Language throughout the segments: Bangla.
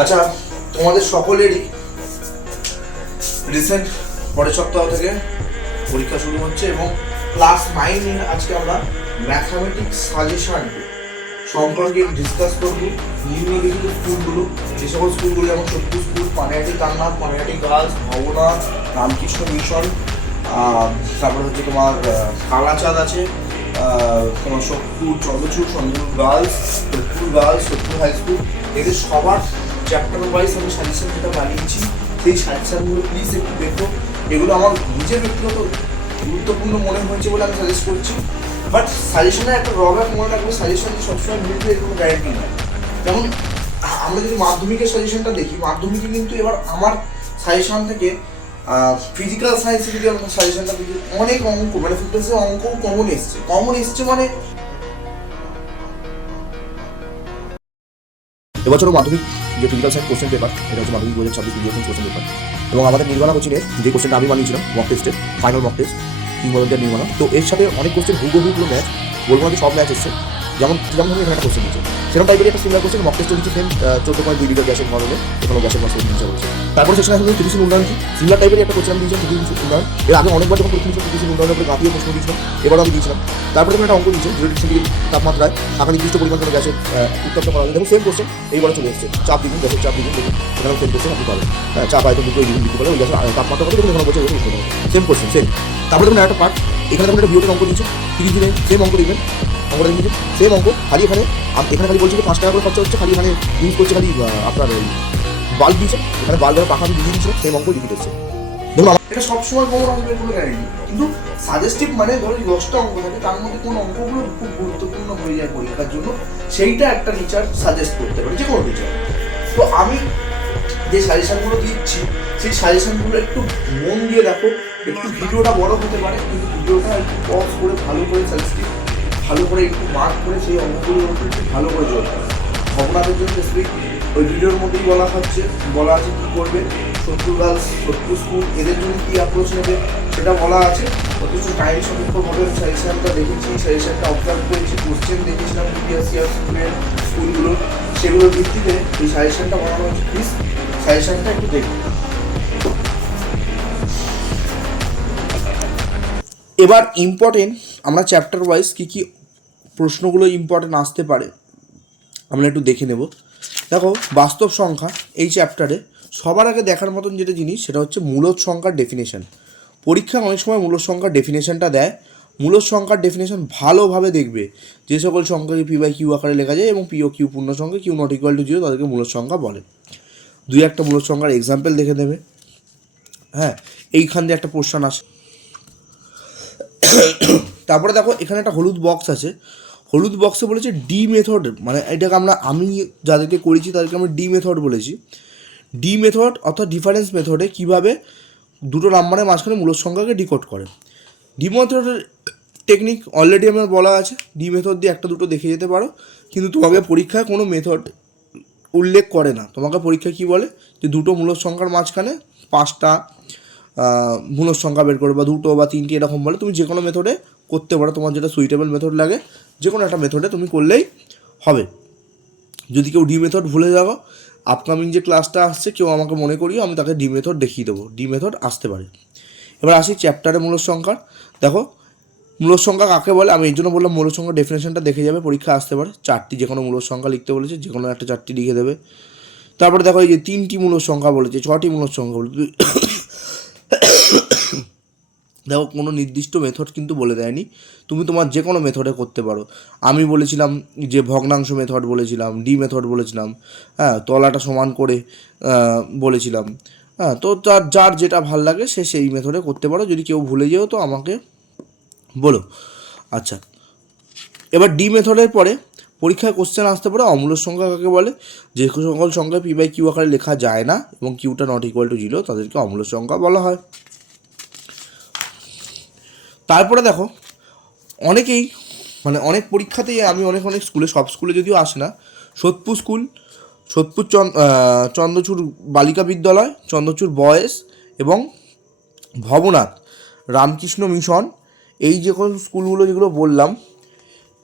আচ্ছা, তোমাদের সকলেরই রিসেন্ট পরের সপ্তাহ থেকে পরীক্ষা শুরু হচ্ছে এবং ক্লাস 9 আজকে আমরা ম্যাথামেটিক্স সাজেশন সম্পর্কে ডিসকাস করবো। নিম্নলিখিত স্কুলগুলো, যে সকল স্কুলগুলো যেমন সত্যি স্কুল, পানিহাটি কান্নাথ, পানিহাটি গার্লস, ভবনা, রামকৃষ্ণ মিশন, তারপরে হচ্ছে তোমার কালাচাঁদ আছে, তোমার সত্যুর, চন্দ্রচূড়, চন্দ্রচূড় গার্লস, সত্যুর হাই স্কুল, এদের সবার চ্যাপ্টার ওয়াইজ আমি সাজেশন যেটা বানিয়েছি সেই সাজেশনগুলো প্লিজ একটু দেখো। এগুলো আমার নিজের ব্যক্তিগত গুরুত্বপূর্ণ মনে হয়েছে বলে আমি সাজেস্ট করছি। বাট সাজেশনের একটা ড্রব্যাক মনে রাখবো, সাজেশন সবসময় মিলবে এর কোনো গ্যারেন্টি নয়। যেমন আমরা যদি মাধ্যমিকের সাজেশনটা দেখি, মাধ্যমিকে কিন্তু এবার আমার সাজেশন থেকে ফিজিক্যাল সায়েন্সে যদি আমরা সাজেশনটা দেখি, অনেক অঙ্ক মানে ফিটনেসের অঙ্কও কমন এসছে মানে এবছরও মাধ্যমিক যে ফিজিক্যাল সায়েন্স কোশ্চেন পেপার, এটা হচ্ছে মাধ্যমিক 2026 ফিজিক্যাল সায়েন্স কোশ্চেন পেপার, এবং আমাদের নির্মাণা কোচিংয়ের যে কোশ্চেনটা আমি বানিয়েছিলাম মক টেস্টের, ফাইনাল মক টেস্ট কিংবদন্তির নির্মাণা, তো এর সাথে অনেক কোশ্চেন হুবহু ম্যাচ, বলবো না যে সব ম্যাচ এসছে। যেমন এখানে একটা কোশ্চেন দিচ্ছে, সেরকম টাইপের একটা সিমিলার কোশ্চেন মক টেস্টও দিচ্ছে, সেম 14.2 লিটার গ্যাসের ধরনের, এখানে গ্যাসের মাস নিচে বলছে। তারপর সেখানে আসলে ত্রিশিল উন্নয়ন কি সিমিলার টাইপের একটা কোশ্চেন দিয়েছিলাম, ত্রিশিল উন্নয়ন। এর আগে অনেকবার যখন পরীক্ষা দিয়েছিলাম ত্রিশিল উন্নয়নের উপরে গাঁথিয়ে প্রশ্ন দিয়েছিলাম, এবারও আমি দিয়েছিলাম। তারপরে একটা অঙ্ক দিয়েছে 0 ডিগ্রি তাপমাত্রায় থাকা নির্দিষ্ট পরিমাণ কোনো গ্যাসের উত্তপ্ত করা যায়। দেখুন সেম কোশ্চেন এইবারে চলে এসেছে, চাপ দ্বিগুণ, গ্যাসের চাপ দ্বিগুণ, দেখুন এখানেও সেম কোশ্চেন আপনি পাবেন। চাপ আয়তন দুটো এই দ্বিগুণ পাবেন, ওই গ্যাসের তাপমাত্রা কত দেখুন এখানে বলছে সেম কোশ্চেন সেম। তারপরে দেখুন একটা পার্ট, এখানে দেখুন একটা বিয়োগের অঙ্ক দিয়েছে 30 দিনে, সেম অঙ্ক দিবেন, অঙ্কটা দিয়েছে সেম অঙ্ক, খালি এখানে খালি বলছে যে 5 টাকা করে খরচা হচ্ছে, খালি এখানে ইউজ করছে খালি আপনার বাল্ব দিয়েছে, এখানে বাল্বের পাখা দিয়ে দিয়েছিল, সেম অঙ্ক রিপিট হচ্ছে। দেখুন এটা সবসময় কমন আসবে কোনো গ্যারেন্টি, কিন্তু সাজেস্টিভ মানে ধরো 10টা অঙ্ক থাকে, তার মধ্যে কোন অঙ্কগুলো খুব গুরুত্বপূর্ণ হয়ে যায় পরীক্ষার জন্য, সেইটা একটা টিচার সাজেস্ট করতে পারে, যে কোনো টিচার। তো আমি যে সাজেশনগুলো দিচ্ছি সেই সাজেশনগুলো একটু মন দিয়ে দেখো। একটু ভিডিওটা বড় হতে পারে, কিন্তু ভিডিওটা একটু পজ করে ভালো করে সাজেস্টিভ ভালো করে একটু মার্ক করে সেই অঙ্কগুলোর উপর একটু ভালো করে জোর দেয়। ভবনাথের জন্য স্পেসিফিক ওই ভিডিওর মধ্যেই বলা আছে কী করবে, সত্যুর গার্লস, সত্যুর স্কুল, এদের জন্য কী অ্যাপ্রোচ নেবে সেটা বলা আছে। অথচ টাইম সাপেক্ষভাবে সাজেশনটা দেখেছি, সাজেশনটা অবজার্ভ করেছি, কোশ্চেন দেখেছিলাম প্রিভিয়াস ইয়ার স্কুলগুলোর, সেগুলোর ভিত্তিতে এই সাজেশনটা বানানো হচ্ছে। প্লিজ সাজেশনটা একটু দেখুন। এবার ইম্পর্টেন্ট আমরা চ্যাপ্টার ওয়াইজ কী কী প্রশ্নগুলো ইম্পর্টেন্ট আসতে পারে আমরা একটু দেখে নেব। দেখো, বাস্তব সংখ্যা এই চ্যাপ্টারে সবার আগে দেখার মতন যেটা জিনিস সেটা হচ্ছে মূলদ সংখ্যার ডেফিনেশন। পরীক্ষা অনেক সময় মূলদ সংখ্যার ডেফিনেশনটা দেয়, মূলদ সংখ্যার ডেফিনেশন ভালোভাবে দেখবে। যে সকল সংখ্যাকে পি বাই কিউ আকারে লেখা যায় এবং পি ও কিউ পূর্ণ সংখ্যা, কিউ নট ইকুয়াল টু 0, তাদেরকে মূলদ সংখ্যা বলে। দুই একটা মূলদ সংখ্যার এক্সাম্পল দেখে দেবে। হ্যাঁ, এইখান দিয়ে একটা কোশ্চেন আসে। তারপরে দেখো এখানে একটা হলুদ বক্স আছে, হলুদ বক্সে বলেছে ডি মেথড, মানে এটাকে আমি যাদেরকে করেছি তাদেরকে আমি ডি মেথড বলেছি। ডি মেথড অর্থাৎ ডিফারেন্স মেথডে কীভাবে দুটো নাম্বারের মাঝখানে মূলদ সংখ্যাকে ডিকোড করে। ডি মেথডের টেকনিক অলরেডি আমার বলা আছে, ডি মেথড দিয়ে একটা দুটো দেখে যেতে পারো, কিন্তু তোমাকে পরীক্ষায় কোনো মেথড উল্লেখ করে না। তোমাকে পরীক্ষায় কী বলে যে দুটো মূলদ সংখ্যার মাঝখানে 5টা মূলদ সংখ্যা বের করে, বা 2টো বা 3টি এরকম বলে। তুমি যে কোনো মেথডে করতে পারো, তোমার যেটা সুইটেবল মেথড লাগে যে কোনো একটা মেথডে তুমি করলেই হবে। যদি কেউ ডি মেথড ভুলে যাও, আপকামিং যে ক্লাসটা আসছে কেউ আমাকে মনে করিও, আমি তাকে ডি মেথড দেখিয়ে দেবো, ডি মেথড আসতে পারে। এবার আসি চ্যাপ্টারে মূলদ সংখ্যার। দেখো মূলদ সংখ্যা কাকে বলে, আমি এই জন্য বললাম মূলদ সংখ্যার ডেফিনেশনটা দেখে যাবে, পরীক্ষা আসতে পারে। 4টি যে কোনো মূলদ সংখ্যা লিখতে বলেছে, যে কোনো একটা 4টি লিখে দেবে। তারপরে দেখো এই যে 3টি মূলদ সংখ্যা বলেছে, 6টি মূলদ সংখ্যা বলেছে। দেখো কোনো নির্দিষ্ট মেথড কিন্তু বলে দেয়নি, তুমি তোমার যে কোনো মেথডে করতে পারো। আমি বলেছিলাম যে ভগ্নাংশ মেথড বলেছিলাম, ডি মেথড বলেছিলাম, হ্যাঁ তলাটা সমান করে বলেছিলাম। হ্যাঁ, তো যার যেটা ভাল লাগে সে সেই মেথডে করতে পারো। যদি কেউ ভুলে যেও তো আমাকে বলো। আচ্ছা, এবার ডি মেথডের পরে পরীক্ষায় কোশ্চেন আসতে পারে অমূলদ সংখ্যা কাকে বলে, যে সকল সংখ্যা পি বাই কিউ আকারে লেখা যায় না এবং কিউটা নট ইকুয়াল টু 0, তাদেরকে অমূলদ সংখ্যা বলা হয়। তারপরে দেখো অনেকেই মানে অনেক পরীক্ষাতেই আমি অনেক স্কুলে, সব স্কুলে যদিও আসে না, সোদপুর স্কুল, সোদপুর চন্দ্রচূড় বালিকা বিদ্যালয়, চন্দ্রচূড় বয়েজ এবং ভবনাথ রামকৃষ্ণ মিশন, এই যে কোনো স্কুলগুলো যেগুলো বললাম,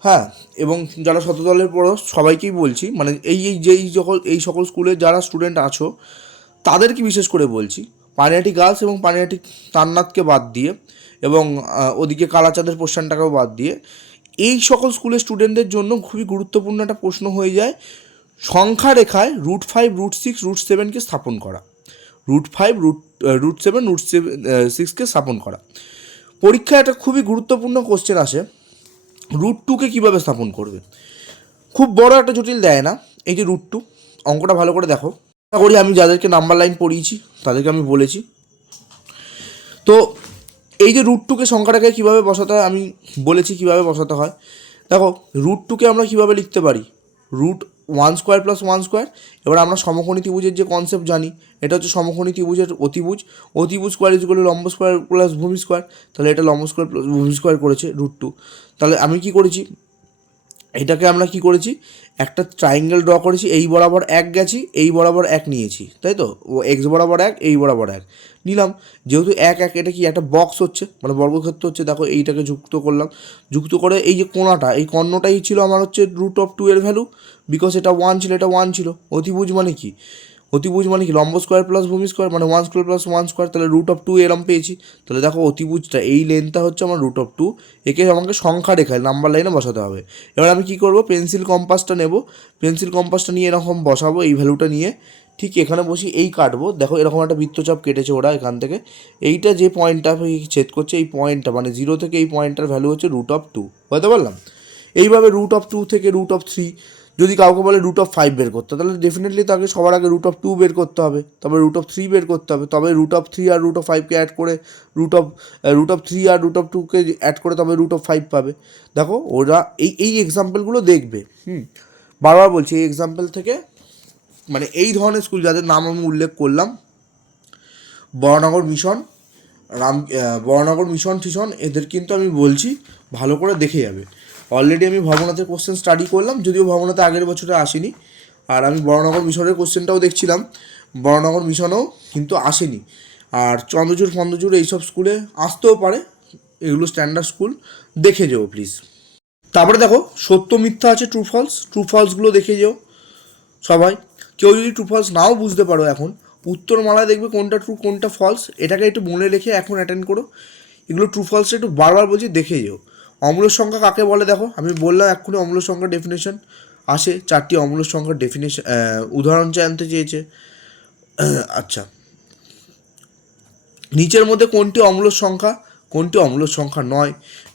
হ্যাঁ, এবং যারা শতদলের পড়ো সবাইকেই বলছি, মানে এই সকল স্কুলে যারা স্টুডেন্ট আছো তাদেরকে বিশেষ করে বলছি, পানিহাটি গার্লস এবং পানিহাটি তান্নাথকে বাদ দিয়ে এবং ওদিকে কালাচাঁদের পোর্শনটাকেও বাদ দিয়ে এই সকল স্কুলের স্টুডেন্টদের জন্য খুবই গুরুত্বপূর্ণ একটা প্রশ্ন হয়ে যায় সংখ্যা রেখায় √5 √6 √7কে স্থাপন করা। √5 √7 √6কে স্থাপন করা। পরীক্ষায় একটা খুবই গুরুত্বপূর্ণ কোশ্চেন আসে, √2কে কীভাবে স্থাপন করবে। খুব বড় একটা জটিল দেয় না, এই যে √2 অঙ্কটা ভালো করে দেখো। আশা করি আমি যাদেরকে নাম্বার লাইন পড়িয়েছি তাদেরকে আমি বলেছি। তো এই যে √2কে সংখ্যাটাকে কীভাবে বসাতে হয় আমি বলেছি কীভাবে বসাতে হয়। দেখো √2কে আমরা কীভাবে লিখতে পারি, √1² + 1²। এবার আমরা সমকোণী ত্রিভুজের যে কনসেপ্ট জানি, এটা হচ্ছে সমকোণী ত্রিভুজের অতিভুজ। অতিভুজ স্কোয়ার ইজ ইকুয়াল টু লম্ব স্কোয়ার প্লাস ভূমি স্কোয়ার। তাহলে এটা লম্ব স্কোয়ার প্লাস ভূমি স্কোয়ার করেছে √2। তাহলে আমি কি করেছি, এটাকে আমরা কি করেছি, একটা ট্রাইঙ্গেল ড্র করেছি, এই বরাবর 1 গেছি, এই বরাবর 1 নিয়েছি, তাই তো। ও এক্স বরাবর 1, এই বরাবর 1 নিলাম। যেহেতু 1 1 এটা কি একটা বক্স হচ্ছে, মানে বর্গক্ষেত্র হচ্ছে। দেখো এইটাকে যুক্ত করলাম, যুক্ত করে এই যে কোণাটা, এই কর্ণটাই ছিল আমার হচ্ছে √2 এর ভ্যালু, বিকজ এটা 1 ছিল, এটা 1 ছিল। অতিভুজ মানে কি, অতিভুজ মানে কি লম্ব স্কোয়ার প্লাস ভূমি স্কোয়ার, মানে 1² + 1²। তাহলে √2 এরম পেয়েছি। তাহলে দেখো অতিভুজটা এই লেন্থটা হচ্ছে আমার √2, একে আমাকে সংখ্যা রেখায় নাম্বার লাইনে বসাতে হবে। এবার আমি কি করব, পেন্সিল কম্পাসটা নেব, পেন্সিল কম্পাসটা নিয়ে এরকম বসাবো, এই ভ্যালুটা নিয়ে ঠিক এখানে বসি, এই কাটবো। দেখো এরকম একটা বৃত্তচাপ কেটেছে ওরা এখান থেকে, এইটা যে পয়েন্টটা ছেদ করছে, এই পয়েন্টটা মানে 0 থেকে এই পয়েন্টটার ভ্যালু হচ্ছে √2, বুঝতে পারলাম। এইভাবে √2 থেকে √3, যদি কাউকে বলে √5 বের করতে, তাহলে ডেফিনেটলি তাকে সবার আগে √2 বের করতে হবে, তবে √3 বের করতে হবে, তবে √3 আর √5কে অ্যাড করে √3 আর √2কে অ্যাড করে তবে √5 পাবে। দেখো ওরা এই এক্সাম্পলগুলো দেখবে। বারবার বলছি, এই এক্সাম্পল থেকে, মানে এই ধরনের স্কুল যাদের নাম আমি উল্লেখ করলাম, বরানগর মিশন, বরানগর মিশন টিশন, এদের কিন্তু আমি বলছি ভালো করে দেখে যাবে। অলরেডি আমি ভবনাথের কোশ্চেন স্টাডি করলাম, যদিও ভবনাথে আগের বছরে আসেনি। আর আমি বরানগর মিশনের কোশ্চেনটাও দেখছিলাম, বরানগর মিশনেও কিন্তু আসেনি। আর চন্দ্রচূড় এইসব স্কুলে আসতেও পারে, এগুলো স্ট্যান্ডার্ড স্কুল, দেখে যেও প্লিজ। তারপরে দেখো সত্য মিথ্যা আছে, ট্রু ফলসগুলো দেখে যেও সবাই। কেউ যদি ট্রু ফলস নাও বুঝতে পারো, এখন উত্তরমালায় দেখবে কোনটা ট্রু কোনটা ফলস, এটাকে একটু মনে রেখে এখন অ্যাটেন্ড করো। এগুলো ট্রু ফলসটা একটু বারবার বলছি, দেখে যেও। অম্লের সংখ্যা কাকে বলে দেখো, আমি বললাম এক্ষুনি অম্লের সংখ্যার ডেফিনেশন আসে, 4টি অম্লের সংখ্যার ডেফিনেশন উদাহরণ জানতে চেয়েছে। আচ্ছা, নিচের মধ্যে কোনটি অম্লের সংখ্যা, কোনটি অম্লের সংখ্যা নয়।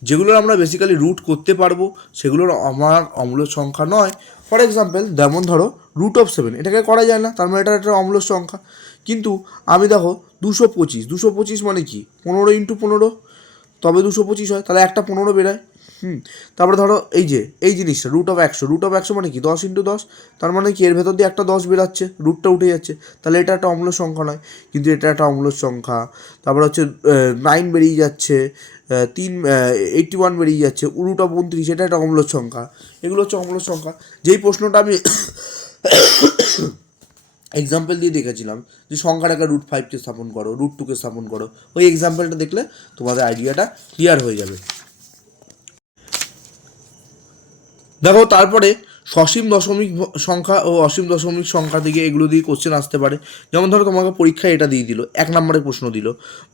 যেগুলোর আমরা বেসিক্যালি রুট করতে পারবো সেগুলোর আমার অম্লের সংখ্যা নয়। ফর এক্সাম্পল যেমন ধরো √7, এটাকে করা যায় না, তার মানে এটা একটা অম্লের সংখ্যা। কিন্তু আমি দেখো 225 মানে কি 15 × 15, তবে 225 হয়, তাহলে একটা 15 বেরোয়। তারপরে ধরো এই জিনিসটা √100 মানে কি 10 × 10, তার মানে কি এর ভেতর দিয়ে একটা 10 বেরাচ্ছে, রুটটা উঠে যাচ্ছে, তাহলে এটা একটা অম্ল সংখ্যা নয়, কিন্তু এটা একটা অম্ল সংখ্যা। তারপরে হচ্ছে 9 বেরিয়ে যাচ্ছে, 81 বেরিয়ে যাচ্ছে, √29, এটা একটা অম্ল সংখ্যা। এগুলো হচ্ছে অম্ল সংখ্যা। যেই প্রশ্নটা আমি এক্সাম্পল দিয়ে দেখেছিলাম যে সংখ্যাটাকে √5কে স্থাপন করো, √2কে স্থাপন করো, ওই এক্সাম্পলটা দেখলে তোমাদের আইডিয়াটা ক্লিয়ার হয়ে যাবে। দেখো তারপরে সসীম দশমিক সংখ্যা ও অসীম দশমিক সংখ্যা থেকে এগুলো দিয়ে কোশ্চেন আসতে পারে। যেমন ধরো তোমাকে পরীক্ষায় এটা দিয়ে দিল, 1 নম্বরের প্রশ্ন দিল,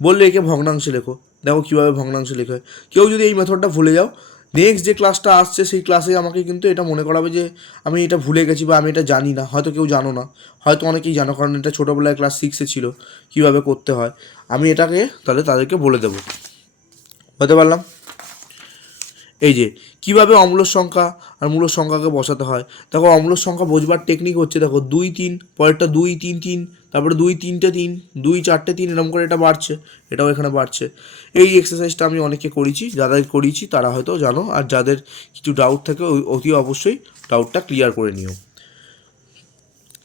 বললে একে ভগ্নাংশে লেখো। দেখো কীভাবে ভগ্নাংশে লেখা হয়। কেউ যদি এই মেথডটা ভুলে যাও, নেক্সট যে ক্লাসটা আসছে সেই ক্লাসে আমাকে কিন্তু এটা মনে করাবে যে আমি এটা ভুলে গেছি বা আমি এটা জানি না। হয়তো কেউ জানো না, হয়তো অনেকেই জানো, কারণ এটা ছোটোবেলায় ক্লাস 6-এ ছিল কীভাবে করতে হয়। আমি এটাকে তাহলে তাদেরকে বলে দেবো, বুঝতে পারলাম। এই যে কীভাবে অম্লর সংখ্যা আর মূলর সংখ্যাকে বসাতে হয়। দেখো অম্লর সংখ্যা বোঝবার টেকনিক হচ্ছে, দেখো 2 3, পরেরটা 2 3 3, তারপরে 2 3টে 3, 2 4টে 3, এরকম করে এটা বাড়ছে, এটাও এখানে বাড়ছে। এই এক্সারসাইজটা আমি অনেকে করেছি, যাদের করিয়েছি তারা হয়তো জানো, আর যাদের কিছু ডাউট থাকে অতি অবশ্যই ডাউটটা ক্লিয়ার করে নিও।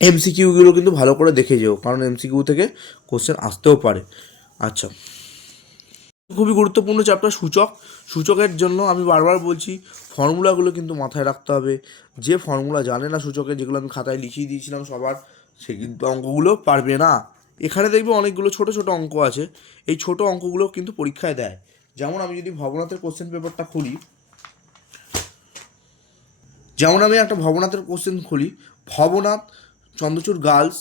এমসিকিউগুলো কিন্তু ভালো করে দেখে যেও, কারণ এমসিকিউ থেকে কোশ্চেন আসতেও পারে। আচ্ছা, খুবই গুরুত্বপূর্ণ চ্যাপ্টার সূচকের জন্য আমি বারবার বলছি ফর্মুলাগুলো কিন্তু মাথায় রাখতে হবে। যে ফর্মুলা জানে না সূচকে, যেগুলো আমি খাতায় লিখিয়ে দিয়েছিলাম সবার, সে কিন্তু অঙ্কগুলো পারবে না। এখানে দেখবে অনেকগুলো ছোট ছোট অঙ্ক আছে, এই ছোট অঙ্কগুলো কিন্তু পরীক্ষায় দেয়। যেমন আমি যদি ভবনাথের কোশ্চেন পেপারটা খুলি, যেমন আমি একটা ভবনাথের কোশ্চেন খুলি, ভবনাথ, চন্দ্রচূড় গার্লস,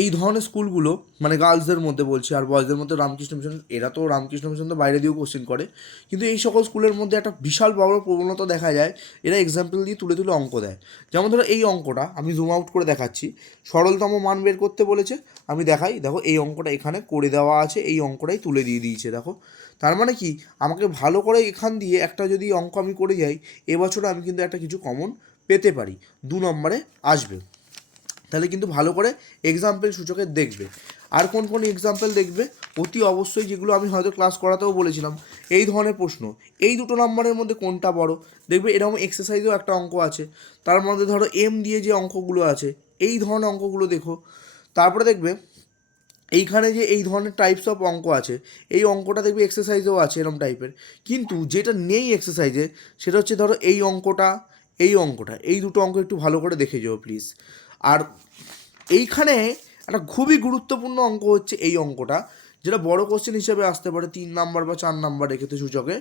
এই ধরনের স্কুলগুলো, মানে গার্লসদের মধ্যে বলছি, আর বয়েজদের মধ্যে রামকৃষ্ণ মিশন, এরা তো রামকৃষ্ণ মিশন তো বাইরে দিয়েও কোশ্চেন করে, কিন্তু এই সকল স্কুলের মধ্যে একটা বিশাল বড় প্রবণতা দেখা যায়, এরা এক্সাম্পল দিয়ে তুলে তুলে অঙ্ক দেয়। যেমন ধরো এই অঙ্কটা আমি জুম আউট করে দেখাচ্ছি, সরলতম মান বের করতে বলেছে, আমি দেখাই, দেখো এই অঙ্কটা এখানে করে দেওয়া আছে, এই অঙ্কটাই তুলে দিয়ে দিয়েছে, দেখো। তার মানে কি, আমাকে ভালো করে এখান দিয়ে একটা যদি অঙ্ক আমি করে যাই, এবছর আমি কিন্তু একটা কিছু কমন পেতে পারি, 2 নম্বরে আসবে। তাহলে কিন্তু ভালো করে এক্সাম্পল সূচকে দেখবে। আর কোন কোন এক্সাম্পল দেখবে, অতি অবশ্যই যেগুলো আমি হয়তো ক্লাস করাতেও বলেছিলাম, এই ধরনের প্রশ্ন, এই 2 নম্বরের মধ্যে কোনটা বড়, দেখবে এরকম এক্সারসাইজেও একটা অঙ্ক আছে, তার মধ্যে ধরো এম দিয়ে যে অঙ্কগুলো আছে, এই ধরনের অঙ্কগুলো দেখো। তারপরে দেখবে এইখানে যে এই ধরনের টাইপস অফ অঙ্ক আছে, এই অঙ্কটা দেখবে এক্সারসাইজেও আছে এরকম টাইপের, কিন্তু যেটা নেই এক্সারসাইজে সেটা হচ্ছে ধরো এই অঙ্কটা, এই অঙ্কটা, এই দুটো অঙ্ক একটু ভালো করে দেখে যাও প্লিজ। আর এইখানে একটা খুবই গুরুত্বপূর্ণ অঙ্ক হচ্ছে এই অঙ্কটা, যেটা বড় কোশ্চেন হিসেবে আসতে পারে 3 নাম্বার বা 4 নাম্বার এক্ষেত্রে সূচকে,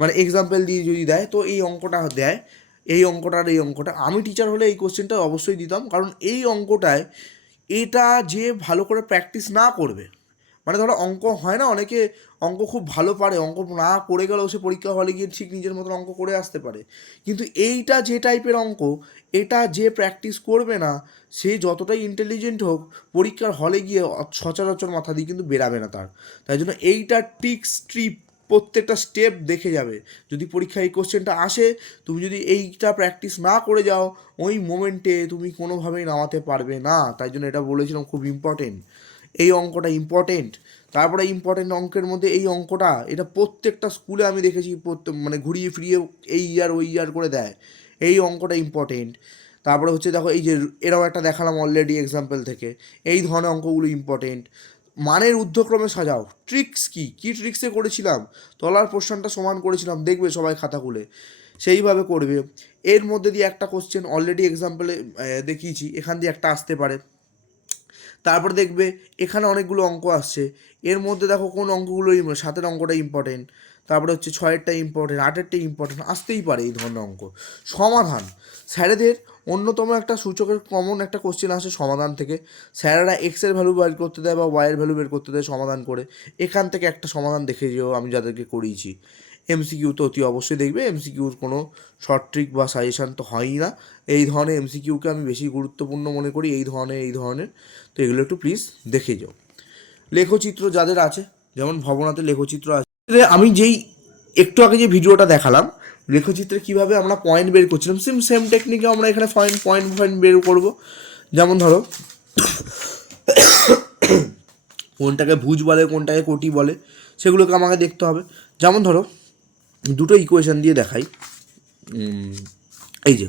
মানে এক্সাম্পল দিয়ে যদি দেয় তো এই অঙ্কটা দেয়, এই অঙ্কটা আর এই অঙ্কটা। আমি টিচার হলে এই কোশ্চেনটা অবশ্যই দিতাম, কারণ এই অঙ্কটায় এটা যে ভালো করে প্র্যাকটিস না করবে, মানে ধরো অঙ্ক হয় না, অনেকে অঙ্ক খুব ভালো পারে, অঙ্ক না করে গেলেও সে পরীক্ষা হলে গিয়ে ঠিক নিজের মতন অঙ্ক করে আসতে পারে, কিন্তু এইটা যে টাইপের অঙ্ক, এটা যে প্র্যাকটিস করবে না, সে যতটাই ইন্টেলিজেন্ট হোক, পরীক্ষার হলে গিয়ে সচরাচর মাথা দিয়ে কিন্তু বেরাবে না তার। তাই জন্য এইটা ট্রিক্স ট্রিপ প্রত্যেকটা স্টেপ দেখে যাবে। যদি পরীক্ষায় এই কোশ্চেনটা আসে, তুমি যদি এইটা প্র্যাকটিস না করে যাও, ওই মোমেন্টে তুমি কোনোভাবেই নামাতে পারবে না। তাই জন্য এটা বলেছিলাম খুব ইম্পর্টেন্ট, এই অঙ্কটা ইম্পর্টেন্ট। তারপরে ইম্পর্টেন্ট অঙ্কের মধ্যে এই অঙ্কটা, এটা প্রত্যেকটা স্কুলে আমি দেখেছি, মানে ঘুরিয়ে ফিরিয়ে এই ইয়ার ওই ইয়ার করে দেয়, এই অঙ্কটা ইম্পর্টেন্ট। তারপরে হচ্ছে দেখো এই যে এরাও একটা দেখালাম অলরেডি এক্সাম্পল থেকে, এই ধরনের অঙ্কগুলো ইম্পর্টেন্ট। মানের ঊর্ধ্বক্রমে সাজাও, ট্রিক্স কী কী ট্রিক্সে করেছিলাম, তলার পোর্শনটা সমান করেছিলাম, দেখবে সবাই খাতা খুলে সেইভাবে করবে। এর মধ্যে দিয়ে একটা কোশ্চেন অলরেডি এক্সাম্পলে দেখিয়েছি, এখান দিয়ে একটা আসতে পারে। তারপরে দেখবে এখানে অনেকগুলো অঙ্ক আসছে, এর মধ্যে দেখো কোন অঙ্কগুলো, 7-এর অঙ্কটা ইম্পর্টেন্ট, তারপরে হচ্ছে 6-এরটা ইম্পর্টেন্ট, 8-এরটা ইম্পর্টেন্ট, আসতেই পারে এই ধরনের অঙ্ক। সমাধান, স্যারেদের অন্যতম একটা সূচকের কমন একটা কোশ্চেন আসে সমাধান থেকে, স্যারেরা এক্সের ভ্যালু বের করতে দেয় বা ওয়াইয়ের ভ্যালু বের করতে দেয় সমাধান করে, এখান থেকে একটা সমাধান দেখে যেও আমি যাদেরকে করিয়েছি। এমসিকিউ তো অতি অবশ্যই দেখবে, এমসিকিউর কোনো শর্ট ট্রিক বা সাজেশান তো হয়ই না, এই ধরনের এমসিকিউকে আমি বেশি গুরুত্বপূর্ণ মনে করি, এই ধরনের। তো এগুলো একটু প্লিজ দেখে যাও। লেখচিত্র যাদের আছে, যেমন ভবনাথের লেখচিত্র আছে, আমি যেই একটু আগে যে ভিডিওটা দেখালাম, লেখচিত্রে কীভাবে আমরা পয়েন্ট বের করছিলাম, সেম টেকনিকে আমরা এখানে পয়েন্ট বের করব। যেমন ধরো কোনটাকে ভুজ বলে, কোনটাকে কোটি বলে, সেগুলোকে আমাকে দেখতে হবে। যেমন ধরো দুটো ইকুয়েশন দিয়ে দেখাই, এই যে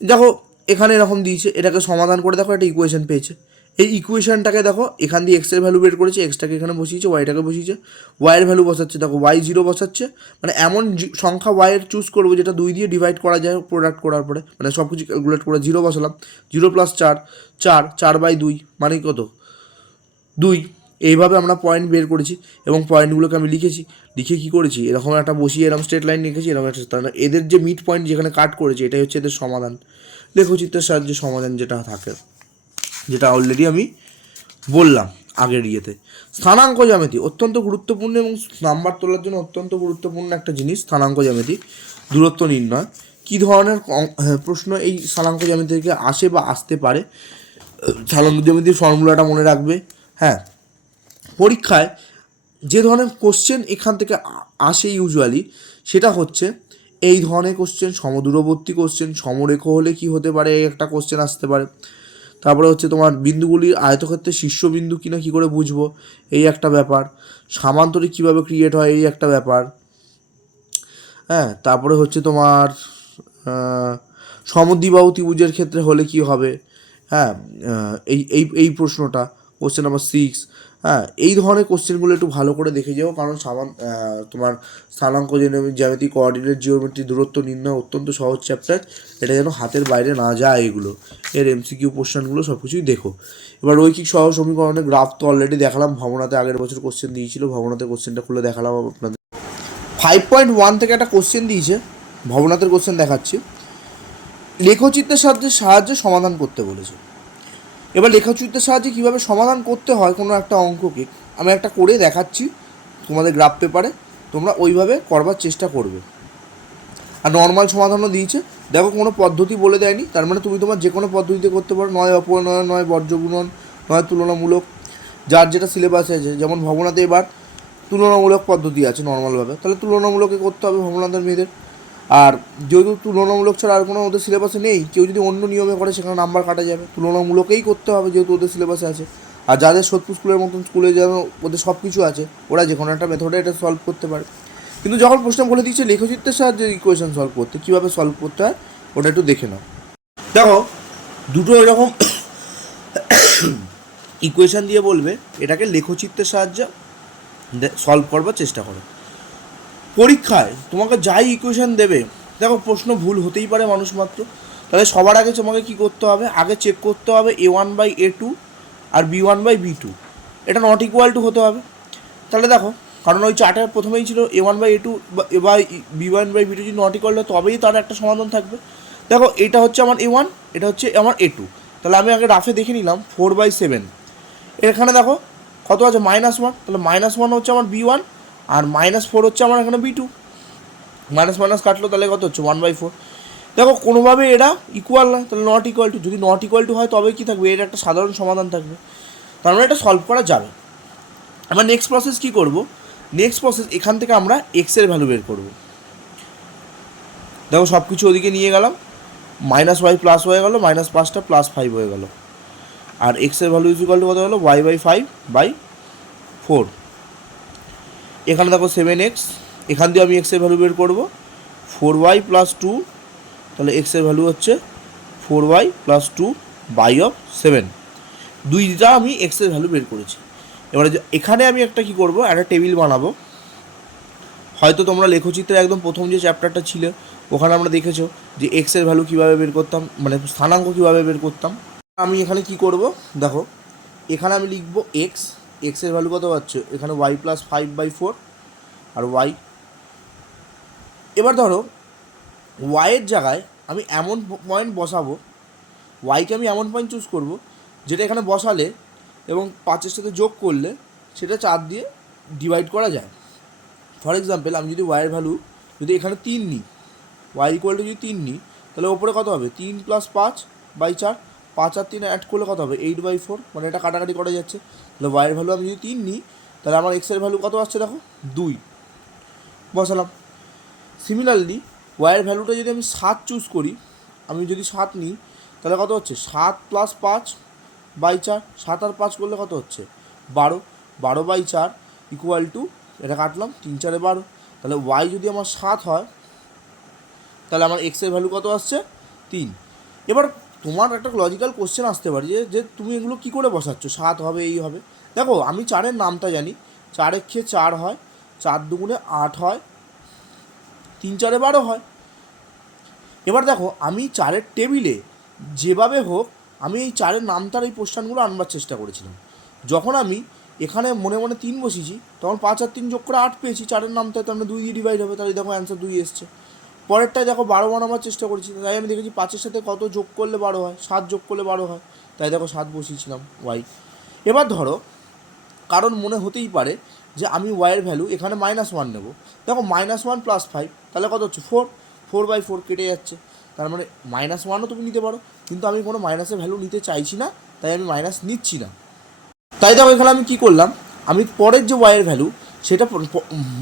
দেখো এখানে এরকম দিয়েছে, এটাকে সমাধান করে দেখো একটা ইকুয়েশন পেয়েছে, এই ইকুয়েশনটাকে দেখো এখান দিয়ে এক্সের ভ্যালু বের করেছে, এক্সটাকে এখানে বসিয়েছে, ওয়াইটাকে বসিয়েছে, ওয়াইয়ের ভ্যালু বসাচ্ছে, দেখো ওয়াই 0 বসাচ্ছে, মানে এমন সংখ্যা ওয়াইয়ের চুজ করবো যেটা 2 দিয়ে ডিভাইড করা যায় প্রোডাক্ট করার পরে, মানে সব কিছু ক্যালকুলেট করে 0 বসালাম, 0 + 4, 4/2 মানে কত 2। এইভাবে আমরা পয়েন্ট বের করেছি এবং পয়েন্টগুলোকে আমি লিখেছি, লিখে কী করেছি, এরকম একটা বসিয়ে এরকম স্ট্রেট লাইন লিখেছি, এরকম একটা, এদের যে মিড পয়েন্ট যেখানে কাট করেছে এটাই হচ্ছে এদের সমাধান। লেখচিত্রের সাহায্যে সমাধান যেটা থাকে, যেটা অলরেডি আমি বললাম আগের ইয়েতে। স্থানাঙ্ক জ্যামিতি অত্যন্ত গুরুত্বপূর্ণ এবং নাম্বার তোলার জন্য অত্যন্ত গুরুত্বপূর্ণ একটা জিনিস স্থানাঙ্ক জ্যামিতি, দূরত্ব নির্ণয়। কী ধরনের প্রশ্ন এই স্থানাঙ্ক জ্যামিতি থেকে আসে বা আসতে পারে, স্থানাঙ্ক জ্যামিতির ফর্মুলাটা মনে রাখবে। হ্যাঁ, পরীক্ষায় যে ধরনের কোশ্চেন এখান থেকে আসে ইউজুয়ালি, সেটা হচ্ছে এই ধরনের কোশ্চেন, সমদূরবর্তী কোশ্চেন, সমরেখ হলে কি হতে পারে একটা কোশ্চেন আসতে পারে। তারপরে হচ্ছে তোমার বিন্দুগুলির আয়তক্ষেত্রে শীর্ষবিন্দু কিনা কী করে বুঝবো, এই একটা ব্যাপার। সামান্তরিক কীভাবে ক্রিয়েট হয়, এই একটা ব্যাপার। হ্যাঁ, তারপরে হচ্ছে তোমার সমদ্বিবাহু ত্রিভুজের ক্ষেত্রে হলে কি হবে। হ্যাঁ, এই এই এই প্রশ্নটা কোশ্চেন নাম্বার 6। হ্যাঁ, এই ধরনের কোশ্চেনগুলো একটু ভালো করে দেখে যাও, কারণ তোমার স্থানাঙ্ক জ্যামিতি, কোঅর্ডিনেট জিওমেট্রি, দূরত্ব নির্ণয় অত্যন্ত সহজ চ্যাপ্টার, এটা যেন হাতের বাইরে না যায় এগুলো, এর এমসিকিউ কোশ্চেনগুলো সব কিছুই দেখো। এবার রৈখিক সহজ সমীকরণের গ্রাফ তো অলরেডি দেখালাম, ভবনাতে আগের বছর কোশ্চেন দিয়েছিল, ভবনাথের কোশ্চেনটা খুলে দেখালাম আপনাদের। 5.1 থেকে একটা কোশ্চেন দিয়েছে, ভবনাথের কোশ্চেন দেখাচ্ছি। লেখচিত্রের সাহায্যে সমাধান করতে বলেছে। এবার লেখচিত্রের সাহায্যে কীভাবে সমাধান করতে হয় কোনো একটা অঙ্ককে আমি একটা করে দেখাচ্ছি তোমাদের গ্রাফ পেপারে, তোমরা ওইভাবে করবার চেষ্টা করবে। আর নর্মাল সমাধানও দিয়েছে, দেখো কোনো পদ্ধতি বলে দেয়নি, তার মানে তুমি তোমার যে কোনো পদ্ধতিতে করতে পারো, নয় অপনয়ন, নয় বর্জ্যগুণন, নয় তুলনামূলক, যার যেটা সিলেবাসে আছে। যেমন ভবনাতে এবার তুলনামূলক পদ্ধতি আছে নর্মালভাবে, তাহলে তুলনামূলকে করতে হবে ভবনাথের মেয়েদের। আর যেহেতু তুলনামূলক ছাড়া আর কোনো ওদের সিলেবাসে নেই, কেউ যদি অন্য নিয়মে করে সেখানে নাম্বার কাটা যাবে, তুলনামূলকেই করতে হবে যেহেতু ওদের সিলেবাসে আছে। আর যাদের সোদপুর স্কুলের মতন স্কুলে যেন ওদের সব কিছু আছে, ওরা যে কোনো একটা মেথডে এটা সলভ করতে পারে। কিন্তু যখন প্রশ্ন বলে দিচ্ছে লেখচিত্রের সাহায্যে ইকুয়েশন সলভ করতে, কীভাবে সলভ করতে হয় ওটা একটু দেখে নাও। দেখো দুটো এরকম ইকুয়েশান দিয়ে বলবে এটাকে লেখচিত্রের সাহায্যে সলভ করবার চেষ্টা করো। পরীক্ষায় তোমাকে যাই ইকুয়েশান দেবে, দেখো প্রশ্ন ভুল হতেই পারে মানুষ মাত্র, তাহলে সবার আগে তোমাকে কী করতে হবে, আগে চেক করতে হবে A1/A2 আর B1/B2 এটা নট ইকুয়াল টু হতে হবে। তাহলে দেখো, কারণ ওই চার্টের প্রথমেই ছিল A1/A2 বা B1/B2 যদি নট ইকুয়াল হয় তবেই তার একটা সমাধান থাকবে। দেখো এটা হচ্ছে আমার A1, এটা হচ্ছে আমার A2, তাহলে আমি আগে রাফে দেখে নিলাম 4/7। এখানে দেখো কত আছে -1, তাহলে -1 হচ্ছে আমার B1 আর -4 হচ্ছে আমার এখানে B2, মাইনাস মাইনাস কাটলো তাহলে কত হচ্ছে 1/4। দেখো কোনোভাবে এরা ইকুয়াল না, তাহলে নট ইকুয়াল টু, যদি নট ইকুয়াল টু হয় তবে কী থাকবে, এর একটা সাধারণ সমাধান থাকবে, তার মানে এটা সলভ করা যাবে। আমরা নেক্সট প্রসেস কী করব, নেক্সট প্রসেস এখান থেকে আমরা এক্সের ভ্যালু বের করব। দেখো সব কিছু ওদিকে নিয়ে গেলাম, -y প্লাস হয়ে গেলো, -5টা +5 হয়ে গেল, আর এক্সের ভ্যালু ইকুয়াল টু কত হলো y/5/4। এখানে দেখো 7x, এখান দিয়ে আমি এক্সের ভ্যালু বের করবো 4y + 2, তাহলে এক্সের ভ্যালু হচ্ছে 4y + 2/7। দুইটা আমি এক্সের ভ্যালু বের করেছি। এবারে এখানে আমি একটা কী করবো, একটা টেবিল বানাবো। হয়তো তোমরা লেখচিত্রে একদম প্রথম যে চ্যাপ্টারটা ছিল ওখানে আমরা দেখেছো যে এক্সের ভ্যালু কীভাবে বের করতাম, মানে স্থানাঙ্ক কীভাবে বের করতাম। আমি এখানে কি করব, দেখো এখানে আমি লিখবো এক্সের ভ্যালু কত পাচ্ছে, এখানে y + 5/4 আর y। এবার ধরো ওয়াইয়ের জায়গায় আমি এমন পয়েন্ট বসাবো, ওয়াইকে আমি এমন পয়েন্ট চুজ করব যেটা এখানে বসালে এবং 5-এর সাথে যোগ করলে সেটা 4 দিয়ে ডিভাইড করা যায়। ফর এক্সাম্পল আমি যদি ওয়াইয়ের ভ্যালু যদি এখানে 3 নিই, ওয়াই ইকুয়াল টু যদি 3 নিই, তাহলে ওপরে কত হবে 3 + 5/4, 5 আর 3 অ্যাড করলে কত হবে 8/4, মানে এটা কাটাকাটি করা যাচ্ছে। তাহলে ওয়াইয়ের ভ্যালু আমি যদি 3 নিই, তাহলে আমার এক্সের ভ্যালু কত আসছে দেখো 2 বসালাম। সিমিলারলি ওয়াইয়ের ভ্যালুটা যদি আমি 7 চুজ করি, আমি যদি 7 নিই তাহলে কত হচ্ছে 7 + 5/4, 7 আর 5 করলে কত হচ্ছে 12, 12/4 ইকুয়াল টু, এটা কাটলাম 3 × 4 = 12। তাহলে ওয়াই যদি আমার 7 হয় তাহলে আমার এক্সের ভ্যালু কত আসছে 3। এবার তোমার একটা লজিক্যাল কোশ্চেন আসতে পারে যে তুমি এগুলো কী করে বসাচ্ছ, 7 হবে এই হবে। দেখো আমি 4-এর নামটা জানি, 4 × 4 হয়, 4 × 2 = 8 হয়, 3 × 4 = 12 হয়। এবার দেখো আমি 4-এর টেবিলে যেভাবে হোক আমি এই 4-এর নামটার এই পোর্শনগুলো আনবার চেষ্টা করেছিলাম। যখন আমি এখানে মনে মনে 3 বসিয়েছি তখন 5 আর 3 যোগ করে 8 পেয়েছি, 4-এর নামটা তো আমরা 2 দিয়ে ডিভাইড হবে, তাহলে দেখো অ্যান্সার 2 এসছে। পরেরটায় দেখো 12 বানাবার চেষ্টা করেছি, তাই আমি দেখেছি 5-এর সাথে কত যোগ করলে 12 হয়, 7 যোগ করলে 12 হয়, তাই দেখো 7 বসিয়েছিলাম ওয়াই। এবার ধরো কারণ মনে হতেই পারে যে আমি ওয়াইয়ের ভ্যালু এখানে -1 নেব, দেখো -1 + 5 তাহলে কত হচ্ছে 4, 4/4 কেটে যাচ্ছে, তার মানে -1ও তুমি নিতে পারো, কিন্তু আমি কোনো মাইনাসের ভ্যালু নিতে চাইছি না, তাই আমি মাইনাস নিচ্ছি না। তাই দেখো এখানে আমি কী করলাম, আমি পরের যে ওয়াইয়ের ভ্যালু সেটা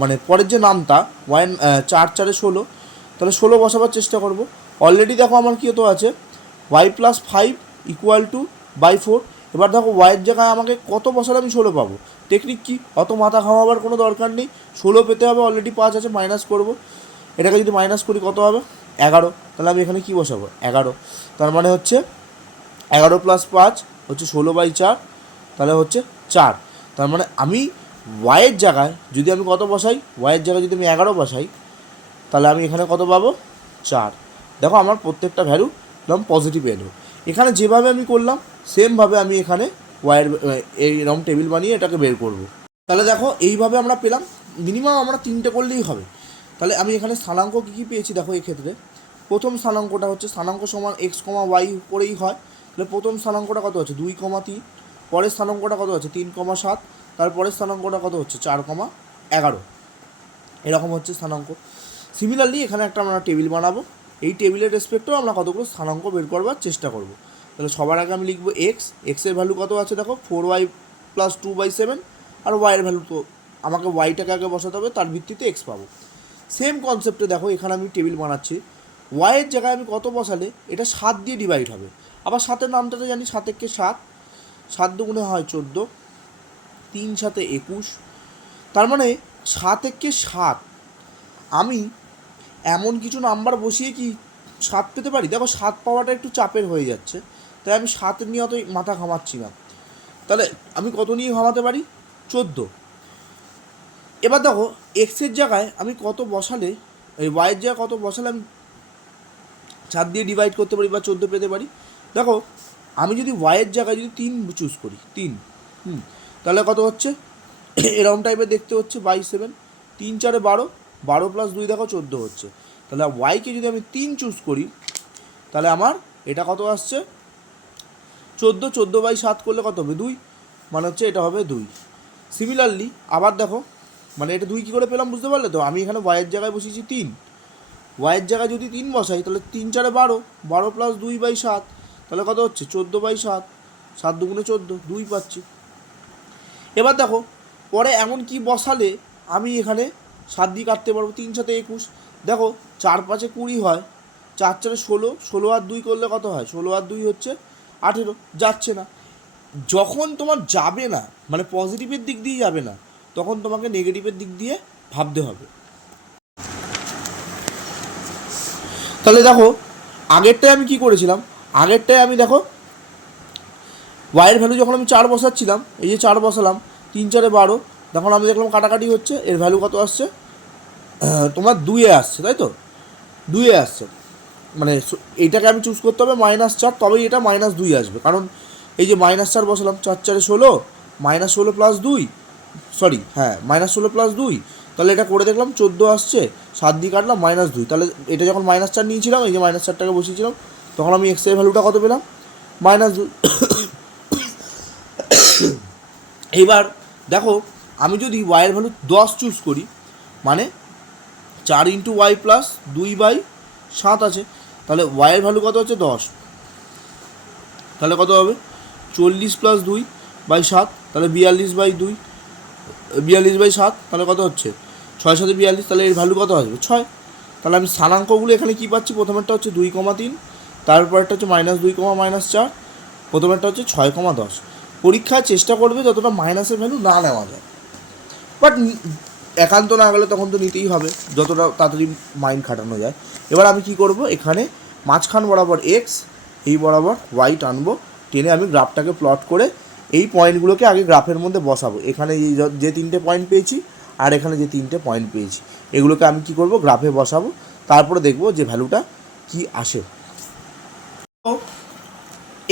মানে পরের যে নামটা ওয়াই 4 × 4 = 16, তাহলে 16 বসাবার চেষ্টা করব। অলরেডি দেখো আমার কী হতো আছে y + 5 = 4। এবার দেখো ওয়াইয়ের জায়গায় আমাকে কত বসালে আমি 16 পাবো, টেকনিক কি, অত মাথা খাওয়াবার কোনো দরকার নেই, 16 পেতে হবে, অলরেডি 5 আছে, মাইনাস করব। এটাকে যদি মাইনাস করি কত হবে 11, তাহলে আমি এখানে কী বসাবো 11, তার মানে হচ্ছে 11 + 5 হচ্ছে 16/4, তাহলে হচ্ছে 4। তার মানে আমি ওয়াইয়ের জায়গায় যদি আমি কত বসাই, ওয়াইয়ের জায়গায় যদি আমি 11 বসাই তাহলে আমি এখানে কত পাবো 4। দেখো আমার প্রত্যেকটা ভ্যালু একদম পজিটিভ এলো। এখানে যেভাবে আমি করলাম সেমভাবে আমি এখানে ওয়াইয়ের এইরকম টেবিল বানিয়ে এটাকে বের করব। তাহলে দেখো এইভাবে আমরা পেলাম, মিনিমাম আমরা 3টে করলেই হবে। তাহলে আমি এখানে স্থানাঙ্ক কী কী পেয়েছি দেখো, এক্ষেত্রে প্রথম স্থানাঙ্কটা হচ্ছে স্থানাঙ্ক সমান এক্স কমা ওয়াই করেই হয়, তাহলে প্রথম স্থানাঙ্কটা কত হচ্ছে 2,3, পরের স্থানাঙ্কটা কত হচ্ছে 3,7, তারপরের স্থানাঙ্কটা কত হচ্ছে 4,11, এরকম হচ্ছে স্থানাঙ্ক। সিমিলারলি এখানে একটা আমরা টেবিল বানাবো, এই টেবিলের রেসপেক্টেও আমরা কতগুলো স্থানাঙ্ক বের করবার চেষ্টা করব। তাহলে সবার আগে আমি লিখবো এক্সের ভ্যালু কত আছে দেখো 4y + 2/7, আর ওয়াইয়ের ভ্যালু তো আমাকে ওয়াইটাকে আগে বসাতে হবে, তার ভিত্তিতে এক্স পাবো। সেম কনসেপ্টে দেখো এখানে আমি টেবিল বানাচ্ছি, ওয়াইয়ের জায়গায় আমি কত বসালে এটা 7 দিয়ে ডিভাইড হবে, আবার 7-এর নামটা তো জানি 7 একে 7, 7 দুগুণে হয় 14, 3 7 21, তার মানে 7 একে 7। আমি এমন কিছু নাম্বার বসিয়ে কি 7 পেতে পারি? দেখো 7 পাওয়াটা একটু চাপের হয়ে যাচ্ছে, তাই আমি 7 নিয়ে অতই মাথা ঘামাচ্ছি না। তাহলে আমি কত নিয়ে ঘামাতে পারি? 14। এবার দেখো এক্সের জায়গায় আমি কত বসালে, এই ওয়াইয়ের জায়গায় কত বসালে আমি 7 দিয়ে ডিভাইড করতে পারি বা 14 পেতে পারি? দেখো আমি যদি ওয়াইয়ের জায়গায় যদি 3 চুজ করি, 3, তাহলে কত হচ্ছে এরকম টাইপের দেখতে হচ্ছে 22/7, 3 4 12, 12 + 2 দেখো 14 হচ্ছে। তাহলে ওয়াইকে যদি আমি 3 চুজ করি, তাহলে আমার এটা কত আসছে 14, 14/7 করলে কত হবে 2, মানে হচ্ছে এটা হবে 2। সিমিলারলি আবার দেখো, মানে এটা 2 কী করে পেলাম বুঝতে পারলে তো? আমি এখানে ওয়াইয়ের জায়গায় বসিয়েছি 3, ওয়াইয়ের জায়গায় যদি 3 বসাই তাহলে 3 4 12, 12 + 2/7, তাহলে কত হচ্ছে 14/7, 7 দুগুণে 14, 2 পাচ্ছি। এবার দেখো পরে এমন কি বসালে আমি এখানে 7 দিয়ে কাটতে পারবো, 3 7 21, দেখো 4 5 20 হয়, 4 4 16, 16 আর 2 করলে কত হয় 16 আর 2 হচ্ছে 18, যাচ্ছে না। যখন তোমার যাবে না, মানে পজিটিভের দিক দিয়ে যাবে না, তখন তোমাকে নেগেটিভের দিক দিয়ে ভাবতে হবে। তাহলে দেখো আগেরটায় আমি কি করেছিলাম, আগেরটায় আমি দেখো ওয়াইয়ের ভ্যালু যখন আমি 4 বসাচ্ছিলাম, এই যে 4 বসালাম, 3 4 12, তখন আমি দেখলাম কাটাকাটি হচ্ছে, এর ভ্যালু কত আসছে তোমার 2-এ আসছে, তাই তো 2-এ আসছে। মানে এইটাকে আমি চুজ করতে হবে -4, তবেই এটা -2 আসবে, কারণ এই যে -4 বসালাম, 4 4 16, -16 + 2, সরি হ্যাঁ -16 + 2, তাহলে এটা করে দেখলাম 14 আসছে, 7 দিয়ে কাটলাম -2, তাহলে এটা যখন -4 নিয়েছিলাম, এই যে -4টাকে বসিয়েছিলাম, তখন আমি এক্সের ভ্যালুটা কত পেলাম -2। এইবার দেখো আমি যদি ওয়াইয়ের ভ্যালু 10 চুজ করি, মানে 4 × y + 2/7 আছে, তাহলে ওয়াইয়ের ভ্যালু কত হচ্ছে 10, তাহলে কত হবে 40 + 2/7, তাহলে 42/2, 42/7, তাহলে কত হচ্ছে 6 7 42, তাহলে এর ভ্যালু কত আসবে 6। তাহলে আমি স্থানাঙ্কগুলো এখানে কী পাচ্ছি, প্রথমেরটা হচ্ছে 2,3, তারপরটা হচ্ছে -2, -4, প্রথমেরটা হচ্ছে 6,10। পরীক্ষায় চেষ্টা করবে যতটা মাইনাসের ভ্যালু না নেওয়া যায়, বাট একান্ত না গেলে তখন তো নিতেই হবে, যতটা তাড়াতাড়ি মাইন্ড খাটানো যায়। এবার আমি কি করব, এখানে মাঝখান বরাবর এক্স, এই বরাবর ওয়াই টানবো, টেনে আমি গ্রাফটাকে প্লট করে এই পয়েন্টগুলোকে আগে গ্রাফের মধ্যে বসাবো। এখানে যে 3টে পয়েন্ট পেয়েছি আর এখানে যে 3টে পয়েন্ট পেয়েছি, এগুলোকে আমি কি করব গ্রাফে বসাবো, তারপরে দেখবো যে ভ্যালুটা কি আসে।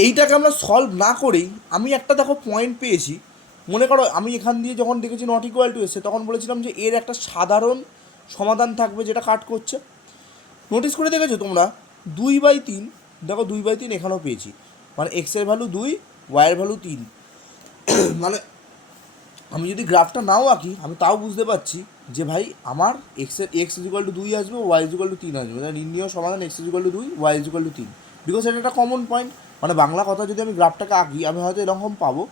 এইটাকে আমরা সলভ না করেই আমি একটা দেখো পয়েন্ট পেয়েছি, মনে করো আমি এখান দিয়ে যখন দেখেছি নট ইকুয়াল টু এসে, তখন বলেছিলাম যে এর একটা সাধারণ সমাধান থাকবে যেটা কাট করছে। নোটিস করে দেখেছো তোমরা 2/3, দেখো 2/3 এখানেও পেয়েছি, মানে এক্সের ভ্যালু 2, ওয়াইয়ের ভ্যালু 3। মানে আমি যদি গ্রাফটা নাও আঁকি আমি তাও বুঝতে পারছি যে ভাই আমার এক্স = 2 আসবে, ওয়াই = 3 আসবে, মানে নির্ণয় সমাধান x = 2, ওয়াই = 3, বিকজ এটা একটা কমন পয়েন্ট। মানে বাংলা কথা যদি আমি গ্রাফটাকে আঁকি আমি হয়তো এরকম পাবো,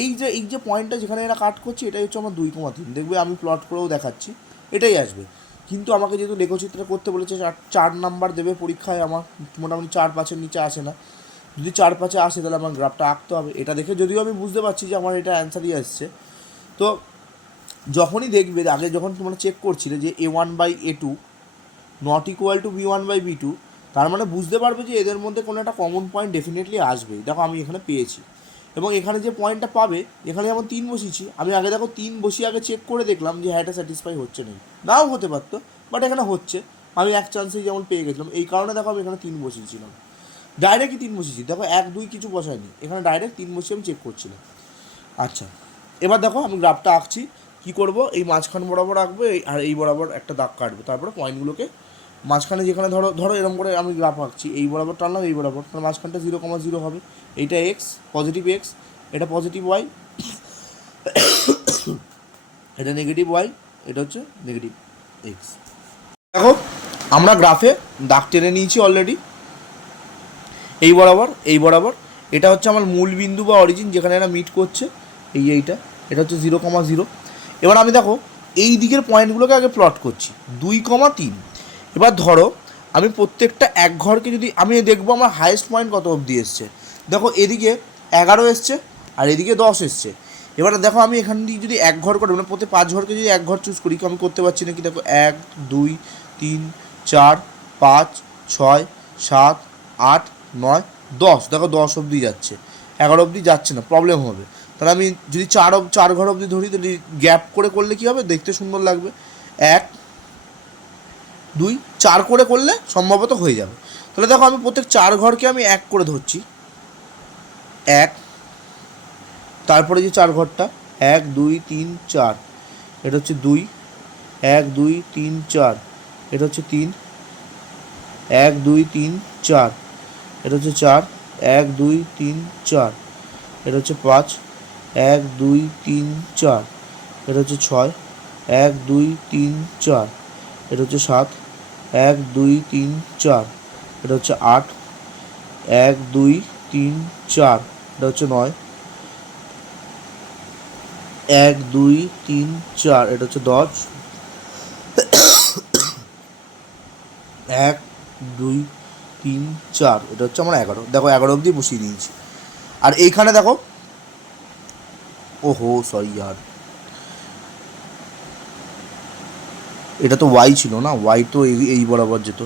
এই যে পয়েন্টটা যেখানে এরা কাট করছে এটাই হচ্ছে আমার 2,3, দেখবে আমি প্লট করেও দেখাচ্ছি এটাই আসবে। কিন্তু আমাকে যেহেতু লেখচিত্র করতে বলেছে 4 নাম্বার দেবে পরীক্ষায়, আমার মোটামুটি 4-5-এর নিচে আসে না, যদি 4-5-এ আসে তাহলে আমার গ্রাফটা আঁকতে হবে। এটা দেখে যদিও আমি বুঝতে পারছি যে আমার এটা অ্যান্সারই আসছে, তো যখনই দেখবে আগে যখন তোমরা চেক করছিলে যে a1/a2 not equal to b1/b2, তার মানে বুঝতে পারবে যে এদের মধ্যে কোনো একটা কমন পয়েন্ট ডেফিনেটলি আসবে। দেখো আমি এখানে পেয়েছি, এবং এখানে যে পয়েন্টটা পাবে, এখানে যেমন 3 বসিয়েছি, আমি আগে দেখো 3 বসিয়ে আগে চেক করে দেখলাম যে হ্যাঁ এটা স্যাটিসফাই হচ্ছে, নেই নাও হতে পারতো, বাট এখানে হচ্ছে, আমি এক চান্সেই যেমন পেয়ে গেছিলাম, এই কারণে দেখো আমি এখানে 3 বসিয়েছিলাম, ডাইরেক্টই 3 বসিয়েছি, দেখো 1 2 কিছু বসায়নি, এখানে ডাইরেক্ট 3 বসিয়ে আমি চেক করছিলাম। আচ্ছা এবার দেখো আমি গ্রাফটা আঁকছি, কী করব, এই মাঝখান বরাবর আঁকবো, আর এই বরাবর একটা দাগ কাটবো, তারপরে পয়েন্টগুলোকে মাঝখানে যেখানে ধরো ধরো এরকম করে আমি গ্রাফ আঁকছি, এই বরাবর টানলাম এই বরাবর, তাহলে মাঝখানটা 0,0 হবে, এইটা এক্স পজিটিভ এক্স, এটা পজিটিভ ওয়াই, এটা নেগেটিভ ওয়াই, এটা হচ্ছে নেগেটিভ এক্স। দেখো আমরা গ্রাফে দাগ টেনে নিয়েছি অলরেডি, এই বরাবর এই বরাবর, এটা হচ্ছে আমার মূল বিন্দু বা অরিজিন যেখানে এরা মিট করছে, এইটা এটা হচ্ছে 0,0। এবার আমি দেখো এই দিকের পয়েন্টগুলোকে আগে প্লট করছি 2,3। এবার ধরো আমি প্রত্যেকটা এক ঘরকে যদি আমি দেখবো আমার হায়েস্ট পয়েন্ট কত অবধি এসছে, দেখো এদিকে 11 এসছে আর এদিকে 10 এসছে। এবার দেখো আমি এখান দিয়ে যদি এক ঘর করে মানে প্রত্যেক 5 ঘরকে যদি এক ঘর চুজ করি, আমি করতে পারছি না কি, দেখো 1 2 3 4 5 6 7 8 9 10, দেখো 10 অবধি যাচ্ছে, 11 অবধি যাচ্ছে না, প্রবলেম হবে। তাহলে আমি যদি 4 ঘর অবধি ধরি, তাহলে গ্যাপ করে করলে কী হবে, দেখতে সুন্দর লাগবে। 1 2 4 করে করলে সম্ভবত হয়ে যাবে। তাহলে দেখো আমি প্রত্যেক 4 ঘরকে আমি 1 করে ধরছি, 1, তারপরে যে 4 ঘরটা 1 2 3 4, এটা হচ্ছে 2, 1 2 3 4, এটা হচ্ছে 3, 1 2 3 4, এটা হচ্ছে 4, 1 2 3 4, এটা হচ্ছে 5, 1 2 3 4, এটা হচ্ছে 6, 1 2 3 4, এটা হচ্ছে 7, 1 2 3 4, এটা হচ্ছে 8, 1 2 3 4, এটা হচ্ছে 9, 1 2 3 4, এটা হচ্ছে 10, 1 2 3 4, এটা হচ্ছে আমার 11। দেখো 11 অবধি বসিয়ে দিয়েছি। আর এইখানে দেখো, ওহো সরি यार, এটা তো ওয়াই ছিল না, ওয়াই তো এই বরাবর যেত।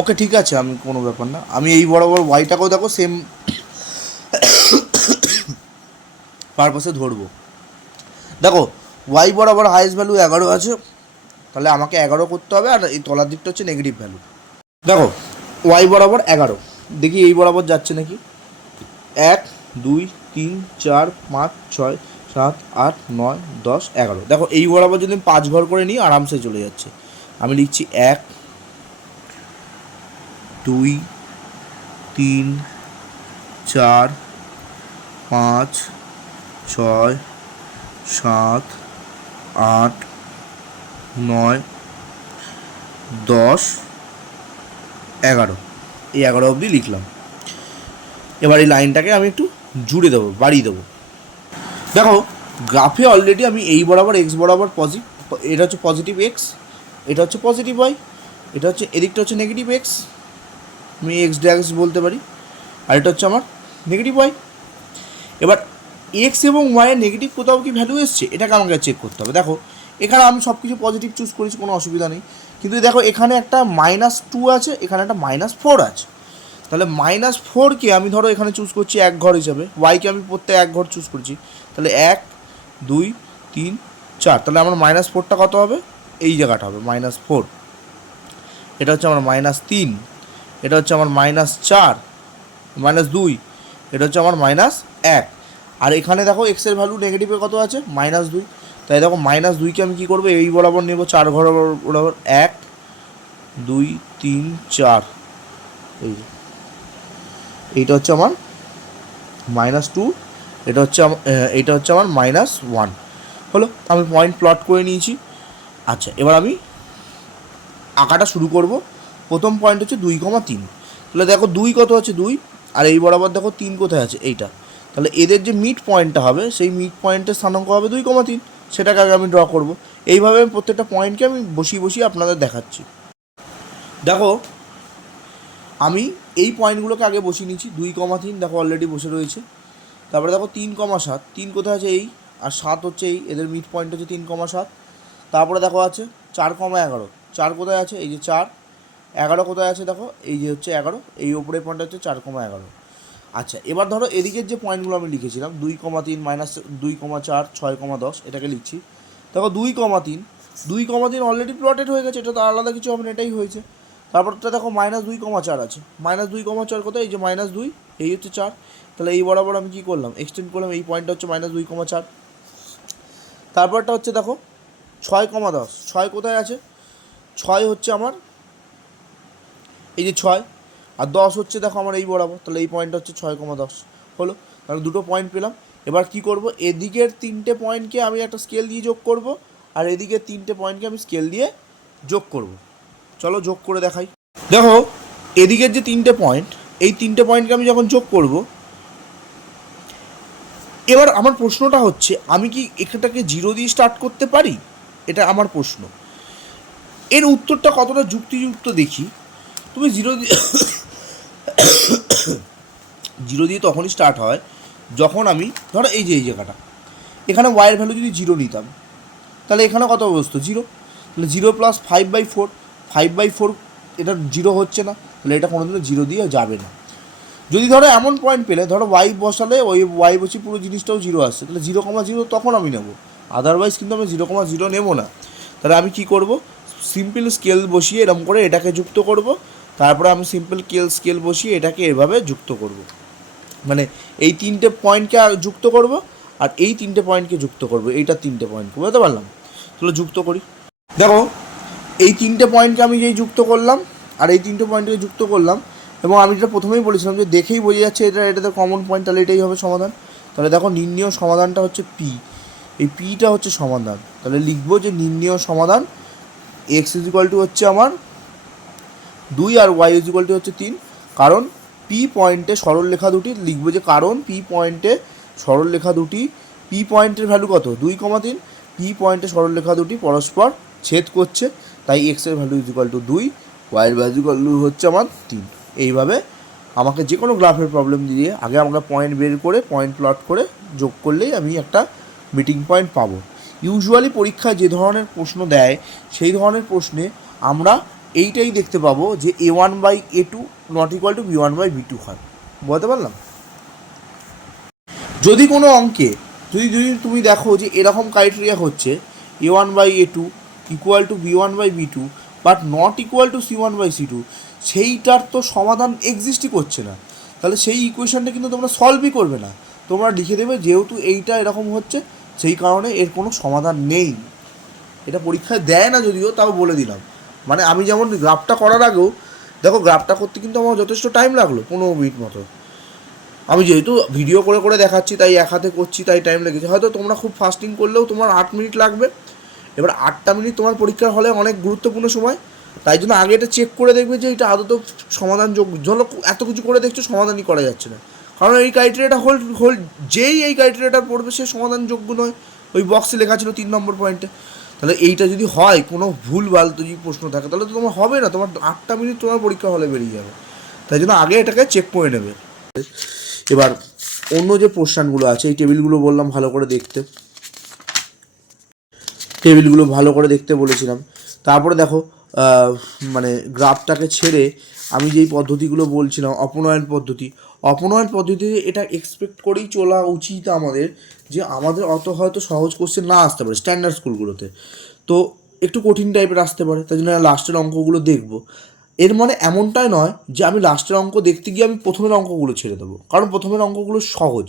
ওকে ঠিক আছে, আমি কোনো ব্যাপার না, আমি এই বরাবর ওয়াইটাকেও দেখো সেম পারপাসে ধরবো। দেখো ওয়াই বরাবর হাইয়েস্ট ভ্যালু 11 আছে, তাহলে আমাকে 11 করতে হবে, আর এই তলার দিকটা হচ্ছে নেগেটিভ ভ্যালু। দেখো ওয়াই বরাবর 11, দেখি এই বরাবর যাচ্ছে নাকি, 1 2 3 4 5 6 7 8 9 10 11। দেখো এই বরাবর যদি আমি 5 ঘর করে নিই আরামসে চলে যাচ্ছে। আমি লিখছি 1 2 3 4 5 6 7 8 9 10 11, এই 11 অবধি লিখলাম। এবার এই লাইনটাকে আমি একটু জুড়ে দেবো, বাড়িয়ে দেবো। দেখো গ্রাফে অলরেডি আমি এই বরাবর এক্স বরাবর এটা হচ্ছে পজিটিভ এক্স, এটা হচ্ছে পজিটিভ ওয়াই, এটা হচ্ছে এদিকটা হচ্ছে নেগেটিভ এক্স, আমি এক্স ড্যাক্স বলতে পারি, আর এটা হচ্ছে আমার নেগেটিভ ওয়াই। এবার এক্স এবং ওয়াইয়ের নেগেটিভ কোথাও কি ভ্যালু এসছে, এটাকে আমাকে চেক করতে হবে। দেখো এখানে আমি সব কিছু পজিটিভ চুজ করেছি, কোনো অসুবিধা নেই, কিন্তু দেখো এখানে একটা -2 আছে, এখানে একটা -4 আছে। তাহলে -4কে আমি ধরো এখানে চুজ করছি এক ঘর হিসাবে, ওয়াইকে আমি প্রত্যেক এক ঘর চুজ করছি, তাহলে 1 2 3 4, তাহলে আমার -4টা কত হবে, এই জায়গাটা হবে -4, এটা হচ্ছে আমার -3, এটা হচ্ছে আমার -4 -2, এটা হচ্ছে আমার -1। আর এখানে দেখো এক্সের ভ্যালু নেগেটিভে কত আছে, -2, তাই দেখো -2কে আমি কী করবো, এই বরাবর নেব 4 ঘর বরাবর, 1 2 3 4, এই যে এইটা হচ্ছে আমার -2, এটা হচ্ছে এইটা হচ্ছে আমার -1 হলো। আমি পয়েন্ট প্লট করে নিয়েছি। আচ্ছা এবার আমি আঁকাটা শুরু করব। প্রথম পয়েন্ট হচ্ছে 2,3, তাহলে দেখো 2 কত আছে 2, আর এই বরাবর দেখো 3 কোথায় আছে এইটা, তাহলে এদের যে মিড পয়েন্টটা হবে সেই মিড পয়েন্টের স্থানাঙ্ক হবে 2,3, সেটাকে আগে আমি ড্র করব। এইভাবে আমি প্রত্যেকটা পয়েন্টকে আমি বসিয়ে বসিয়ে আপনাদের দেখাচ্ছি। দেখো আমি এই পয়েন্টগুলোকে আগে বসিয়ে নিচ্ছি, 2,3 দেখো অলরেডি বসে রয়েছে। তারপরে দেখো 3,7, 3 কোথায় আছে এই, আর 7 হচ্ছে এই, এদের মিড পয়েন্ট হচ্ছে 3,7। তারপরে দেখো আছে 4,11, 4 কোথায় আছে, এই যে 4, 11 কোথায় আছে দেখো, এই যে হচ্ছে 11, এই ওপরের পয়েন্ট হচ্ছে 4,11। আচ্ছা এবার ধরো এদিকের যে পয়েন্টগুলো আমি লিখেছিলাম 2,3 -2,4 6,10, এটাকে লিখছি। দেখো 2,3 অলরেডি প্লটেড হয়ে গেছে, এটা তো আলাদা কিছু হবে না, এটাই হয়েছে। তারপরটা দেখো -2,4 আছে, -2,4 কোথায়, এই যে -2, এই হচ্ছে 4, তাহলে এই বরাবর আমি কী করলাম, এক্সটেন্ড করলাম, এই পয়েন্টটা হচ্ছে -2,4। তারপরটা হচ্ছে দেখো 6,10, 6 কোথায় আছে, 6 হচ্ছে আমার এই যে 6 আর 10 হচ্ছে দেখো আমার এই বরাবর, তাহলে এই পয়েন্টটা হচ্ছে 6,10 হলো। তাহলে দুটো পয়েন্ট পেলাম। এবার কি করব, এদিকের 3টে পয়েন্টকে আমি একটা স্কেল দিয়ে যোগ করব, আর এদিকের 3টে পয়েন্টকে আমি স্কেল দিয়ে যোগ করব। চলো যোগ করে দেখাই। দেখো এদিকের যে 3টে পয়েন্ট, এই 3টে পয়েন্টকে আমি যখন যোগ করব, এবার আমার প্রশ্নটা হচ্ছে আমি কি এখানটাকে 0 দিয়ে স্টার্ট করতে পারি, এটা আমার প্রশ্ন। এর উত্তরটা কতটা যুক্তিযুক্ত দেখি। তুমি 0 দিয়ে 0 দিয়ে তখনই স্টার্ট হয় যখন আমি ধরো এই যে এই জায়গাটা, এখানে ওয়াইয়ের ভ্যালু যদি 0 নিতাম, তাহলে এখানে কত বসতো 0, তাহলে 0 প্লাস 5/4, 5/4 এটা 0 হচ্ছে না, তাহলে এটা কোনোদিনও 0 দিয়ে যাবে না। যদি ধরো এমন পয়েন্ট পেলে, ধরো ওয়াই বসালে ওই ওয়াই বসে পুরো জিনিসটাও 0 আসছে, তাহলে 0,0 তখন আমি নেব, আদারওয়াইজ কিন্তু আমি 0,0 নেব না। তাহলে আমি কি করব, সিম্পল স্কেল বসিয়ে এরকম করে এটাকে যুক্ত করব, তারপরে আমি সিম্পল স্কেল বসিয়ে এটাকে এভাবে যুক্ত করব, মানে এই 3টে পয়েন্টকে যুক্ত করব আর এই 3টে পয়েন্টকে যুক্ত করব, এইটা 3টে পয়েন্ট, বুঝতে পারলাম। তাহলে যুক্ত করি। দেখো এই 3টে পয়েন্টকে আমি যেই যুক্ত করলাম আর এই 3টে পয়েন্টকে যুক্ত করলাম, এবং আমি যেটা প্রথমেই বলেছিলাম যে দেখেই বোঝা যাচ্ছে এটাতে কমন পয়েন্ট, তাহলে এটাই হবে সমাধান। তাহলে দেখো নির্ণেয় সমাধানটা হচ্ছে পি, এই পিটা হচ্ছে সমাধান। তাহলে লিখবো যে নির্ণেয় সমাধান এক্স ইজিক্যাল টু হচ্ছে আমার 2 আর ওয়াই ইজিক্যাল টু হচ্ছে 3, কারণ পি পয়েন্টে সরলরেখা দুটি লিখবো যে কারণ পি পয়েন্টে সরলরেখা দুটি, পি পয়েন্টের ভ্যালু কত 2,3, পি পয়েন্টে সরলরেখা দুটি পরস্পর ছেদ করছে, তাই এক্সের ভ্যালু ইজিক্যাল টু 2, ওয়াইয়ের ভ্যালু ইজিক্যাল টু হচ্ছে আমার 3। এইভাবে আমাকে যে কোনো গ্রাফের প্রবলেম দিয়ে আগে আমাকে পয়েন্ট বের করে পয়েন্ট প্লট করে যোগ করলেই আমি একটা মিটিং পয়েন্ট পাবো। ইউজুয়ালি পরীক্ষায় যে ধরনের প্রশ্ন দেয় সেই ধরনের প্রশ্নে আমরা এইটাই দেখতে পাবো যে a1/a2 not equal to b1/b2 হয়, বলতে পারলাম। যদি কোনো অঙ্কে যদি যদি তুমি দেখো যে এরকম ক্রাইটেরিয়া হচ্ছে a1/a2 equal to b1/b2 but not equal to c1/c2, সেইটার তো সমাধান এক্সিস্টই করছে না, তাহলে সেই ইকুয়েশনটা কিন্তু তোমরা সলভই করবে না। তোমরা লিখে দেবে যেহেতু এইটা এরকম হচ্ছে সেই কারণে এর কোনো সমাধান নেই। এটা পরীক্ষায় দেয় না যদিও, তাও বলে দিলাম। মানে আমি যেমন গ্রাফটা করার আগেও দেখো, গ্রাফটা করতে কিন্তু আমার যথেষ্ট টাইম লাগলো, 15 মিনিট মতো। আমি যেহেতু ভিডিও করে করে দেখাচ্ছি তাই এক হাতে করছি তাই টাইম লেগেছে, হয়তো তোমরা খুব ফাস্টিং করলেও তোমার 8 মিনিট লাগবে। এবার 8টা মিনিট তোমার পরীক্ষার হলে অনেক গুরুত্বপূর্ণ সময়, তাই জন্য আগে এটা চেক করে দেখবে যে এটা আদৌ সমাধানযোগ্য। জন্য এত কিছু করে দেখছো সমাধানই করা যাচ্ছে না, কারণ এই ক্রাইটেরিয়াটা হোল্ড যেই এই ক্রাইটেরিয়াটা পড়বে সে সমাধানযোগ্য নয়। ওই বক্সে লেখা ছিল 3 নম্বর পয়েন্টে। তাহলে এইটা যদি হয় কোনো ভুলভাল যদি প্রশ্ন থাকে তাহলে তো তোমার হবে না, তোমার 8টা মিনিট তোমার পরীক্ষা হলে বেরিয়ে যাবে। তাই জন্য আগে এটাকে চেক করে নেবে। এবার অন্য যে পোর্শনগুলো আছে এই টেবিলগুলো বললাম ভালো করে দেখতে, টেবিলগুলো ভালো করে দেখতে বলেছিলাম। তারপরে দেখো মানে গ্রাফটাকে ছেড়ে আমি যেই পদ্ধতিগুলো বলছিলাম অপনয়ন পদ্ধতি, অপনয়ন পদ্ধতিতে এটা এক্সপেক্ট করেই চলা উচিত আমাদের যে আমাদের অত হয়তো সহজ কোশ্চেন না আসতে পারে স্ট্যান্ডার্ড স্কুলগুলোতে, তো একটু কঠিন টাইপের আসতে পারে, তাই জন্য লাস্টের অঙ্কগুলো দেখবো। এর মানে এমনটাই নয় যে আমি লাস্টের অঙ্ক দেখতে গিয়ে আমি প্রথমের অঙ্কগুলো ছেড়ে দেবো, কারণ প্রথমের অঙ্কগুলো সহজ,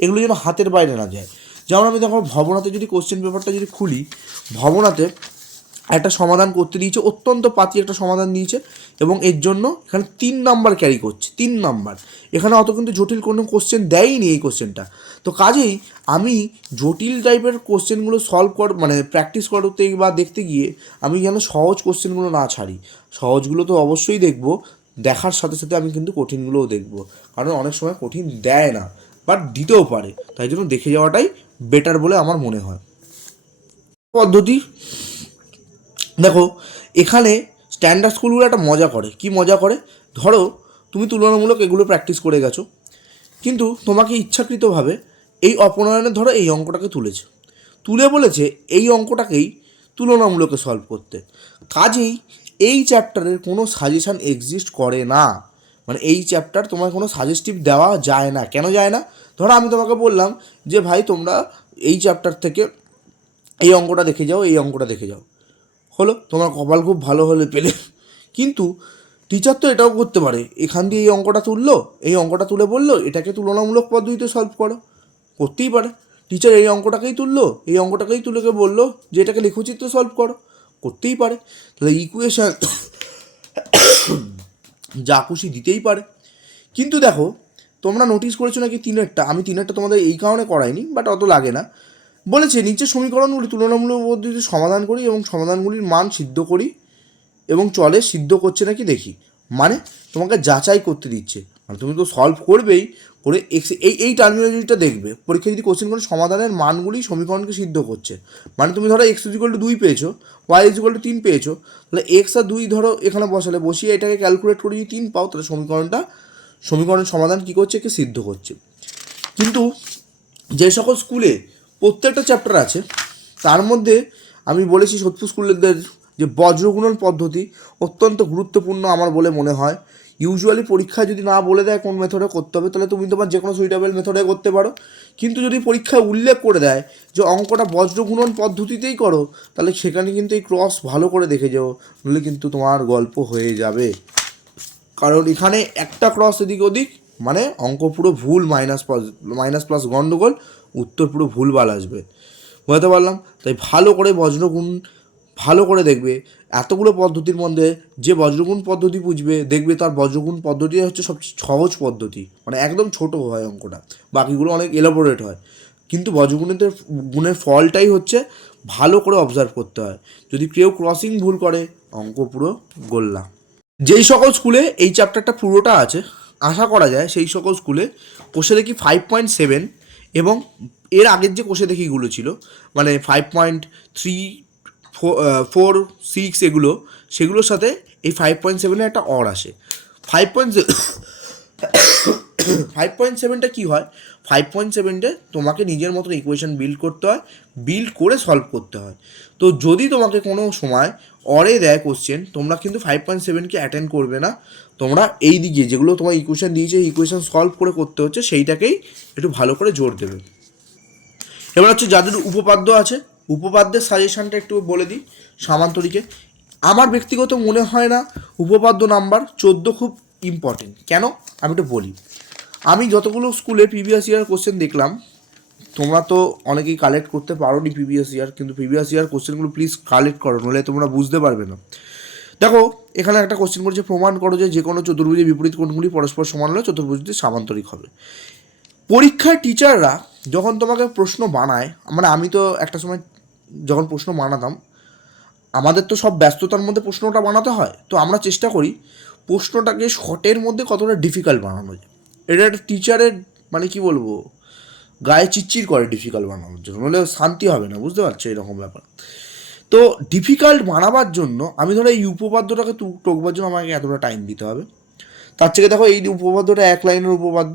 এগুলো যেন হাতের বাইরে না যায়। যেমন আমি দেখো ভবনাতে যদি কোশ্চেন পেপারটা যদি খুলি, ভবনাতে একটা সমাধান করতে দিয়েছে, অত্যন্ত পাতি একটা সমাধান দিয়েছে, এবং এর জন্য এখানে 3 নাম্বার ক্যারি করছে, 3 নাম্বার। এখানে অত কিন্তু জটিল কোনো কোশ্চেন দেয়ই এই কোশ্চেনটা। তো কাজেই আমি জটিল টাইপের কোশ্চেনগুলো মানে প্র্যাকটিস করতে বা দেখতে গিয়ে আমি যেন সহজ কোশ্চেনগুলো না ছাড়ি, সহজগুলো তো অবশ্যই দেখব, দেখার সাথে সাথে আমি কিন্তু কঠিনগুলোও দেখব, কারণ অনেক সময় কঠিন দেয় না বাট দিতেও পারে, তাই জন্য দেখে যাওয়াটাই বেটার বলে আমার মনে হয়। পদ্ধতি দেখো এখানে স্ট্যান্ডার্ড স্কুলগুলো একটা মজা করে, কি মজা করে, ধরো তুমি তুলনামূলক এগুলো প্র্যাকটিস করে গেছো, কিন্তু তোমাকে ইচ্ছাকৃতভাবে এই অপনয়নে ধরো এই অঙ্কটাকে তুলে বলেছে এই অঙ্কটাকেই তুলনামূলকে সলভ করতে। কাজেই এই চ্যাপ্টারের কোনো সাজেশান এক্সিস্ট করে না, মানে এই চ্যাপ্টার তোমার কোনো সাজেস্টিভ দেওয়া যায় না। কেন যায় না? ধরো আমি তোমাকে বললাম যে ভাই তোমরা এই চ্যাপ্টার থেকে এই অঙ্কটা দেখে যাও, এই অঙ্কটা দেখে যাও, হলো তোমার কপাল খুব ভালো হলে পেলে। কিন্তু টিচার তো এটাও করতে পারে, এখান দিয়ে এই অঙ্কটা তুললো, এই অঙ্কটা তুলে বললো এটাকে তুলনামূলক পদ্ধতিতে সলভ করো, করতেই পারে। টিচার এই অঙ্কটাকেই তুললো, এই অঙ্কটাকেই তুলেকে বললো যে এটাকে লেখচিত্রে সলভ করো, করতেই পারে। তাহলে ইকুয়েশান যা খুশি দিতেই পারে। কিন্তু দেখো, তোমরা নোটিস করেছো নাকি তিনেরটা, আমি তিনেরটা তোমাদের এই কারণে করাইনি, বাট অত লাগে না। বলেছে নিচের সমীকরণগুলি তুলনামূলক পদ্ধতিতে সমাধান করি এবং সমাধানগুলির মান সিদ্ধ করি এবং চলে সিদ্ধ করছে নাকি দেখি। মানে তোমাকে যাচাই করতে দিচ্ছে, মানে তুমি তো সলভ করবেই, করে এক্স এই টার্মিনোলজিটা দেখবে। পরীক্ষা যদি কোশ্চেন করে সমাধানের মানগুলি সমীকরণকে সিদ্ধ করছে, মানে তুমি ধরো এক্স ইকুয়াল টু 2 পেয়েছো, ওয়াই ইকুয়াল টু 3 পেয়েছো, তাহলে এক্স আর 2 ধরো এখানে বসিয়ে এটাকে ক্যালকুলেট করে যদি 3 পাও, তাহলে সমীকরণের সমাধান কী করছে, একে সিদ্ধ করছে। কিন্তু যে সকল স্কুলে প্রত্যেকটা চ্যাপ্টার আছে, তার মধ্যে আমি বলেছি সোদপুর স্কুলেদের যে বজ্রগুণন পদ্ধতি অত্যন্ত গুরুত্বপূর্ণ আমার বলে মনে হয়। ইউজুয়ালি পরীক্ষায় যদি না বলে দেয় কোন মেথডে করতে হবে, তাহলে তুমি তোমার যে কোনো সুইটেবল মেথডে করতে পারো। কিন্তু যদি পরীক্ষায় উল্লেখ করে দেয় যে অঙ্কটা বজ্রগুণন পদ্ধতিতেই করো, তাহলে সেখানে কিন্তু এই ক্রস ভালো করে দেখে যাও, নইলে কিন্তু তোমার গল্প হয়ে যাবে। কারণ এখানে একটা ক্রস এদিক ওদিক মানে অঙ্ক পুরো ভুল, মাইনাস প্লাস গন্ডগোল, উত্তর পুরো ভুলভাল আসবে। বুঝতে পারলাম? তাই ভালো করে বজ্রগুণ ভালো করে দেখবে। এতগুলো পদ্ধতির মধ্যে যে বজ্রগুণ পদ্ধতি বুঝবে, দেখবে তার বজ্রগুণ পদ্ধতি হচ্ছে সবচেয়ে সহজ পদ্ধতি, মানে একদম ছোট হয় অঙ্কটা, বাকিগুলো অনেক এলাবোরেট হয়। কিন্তু গুণের ফলটাই হচ্ছে ভালো করে অবজার্ভ করতে হয়। যদি কেউ ক্রসিং ভুল করে, অঙ্ক পুরো গোল্লা। যেই সকল স্কুলে এই চ্যাপ্টারটা পুরোটা আছে, আশা করা যায় সেই সকল স্কুলে কোষে দেখি 5.7 এবং এর আগের যে কোষে দেখিগুলো ছিল, মানে 5.3, 4, 6 এগুলো, সেগুলোর সাথে এই 5.7-এর একটা অর আসে। 5.7টা কী হয়, 5.7-টে তোমাকে নিজের মতন ইকুয়েশন বিল্ড করতে হয়, বিল্ড করে সলভ করতে হয়। তো যদি তোমাকে কোনো সময় অরে দেয় কোশ্চেন, তোমরা কিন্তু 5.7কে অ্যাটেন্ড করবে না, তোমরা এই দিকে যেগুলো তোমার ইকুয়েশন দিয়েছে, ইকুয়েশন সলভ করে করতে হচ্ছে, সেইটাকেই একটু ভালো করে জোর দেবে। এবার হচ্ছে যাদের উপপাদ্য আছে, উপপাদ্যের সাজেশানটা একটু বলে দিই। সামান্তরিকে আমার ব্যক্তিগত মনে হয় না উপপাদ্য নাম্বার 14 খুব ইম্পর্টেন্ট। কেন আমি একটু বলি। আমি যতগুলো স্কুলে প্রিভিয়াস ইয়ার কোশ্চেন দেখলাম, তোমরা তো অনেকেই কালেক্ট করতে পারো নি প্রিভিয়াস ইয়ার, কিন্তু প্রিভিয়াস ইয়ার কোশ্চেনগুলো প্লিজ কালেক্ট করো, নইলে তোমরা বুঝতে পারবে না। দেখো এখানে একটা কোশ্চেন করছে, প্রমাণ করো যে কোনো চতুর্ভুজের বিপরীত কোণগুলি পরস্পর সমান হলে চতুর্ভুজটি সামান্তরিক হবে। পরীক্ষায় টিচাররা যখন তোমাকে প্রশ্ন বানায়, মানে আমি তো একটা সময় যখন প্রশ্ন বানাতাম, আমাদের তো সব ব্যস্ততার মধ্যে প্রশ্নটা বানাতে হয়, তো আমরা চেষ্টা করি প্রশ্নটাকে শর্টের মধ্যে কতটা ডিফিকাল্ট বানানো যায়। এটা একটা টিচারের মানে কি বলবো, গায়ে চিচ্চির করে ডিফিকাল্ট বানানোর জন্য, নাহলে শান্তি হবে না, বুঝতে পারছো এরকম ব্যাপার। তো ডিফিকাল্ট বানাবার জন্য আমি ধরো এই উপপাদ্যটাকে টকবার জন্য আমাকে এতটা টাইম দিতে হবে। তার থেকে দেখো এই উপপাদ্যটা 1 লাইনের উপপাদ্য,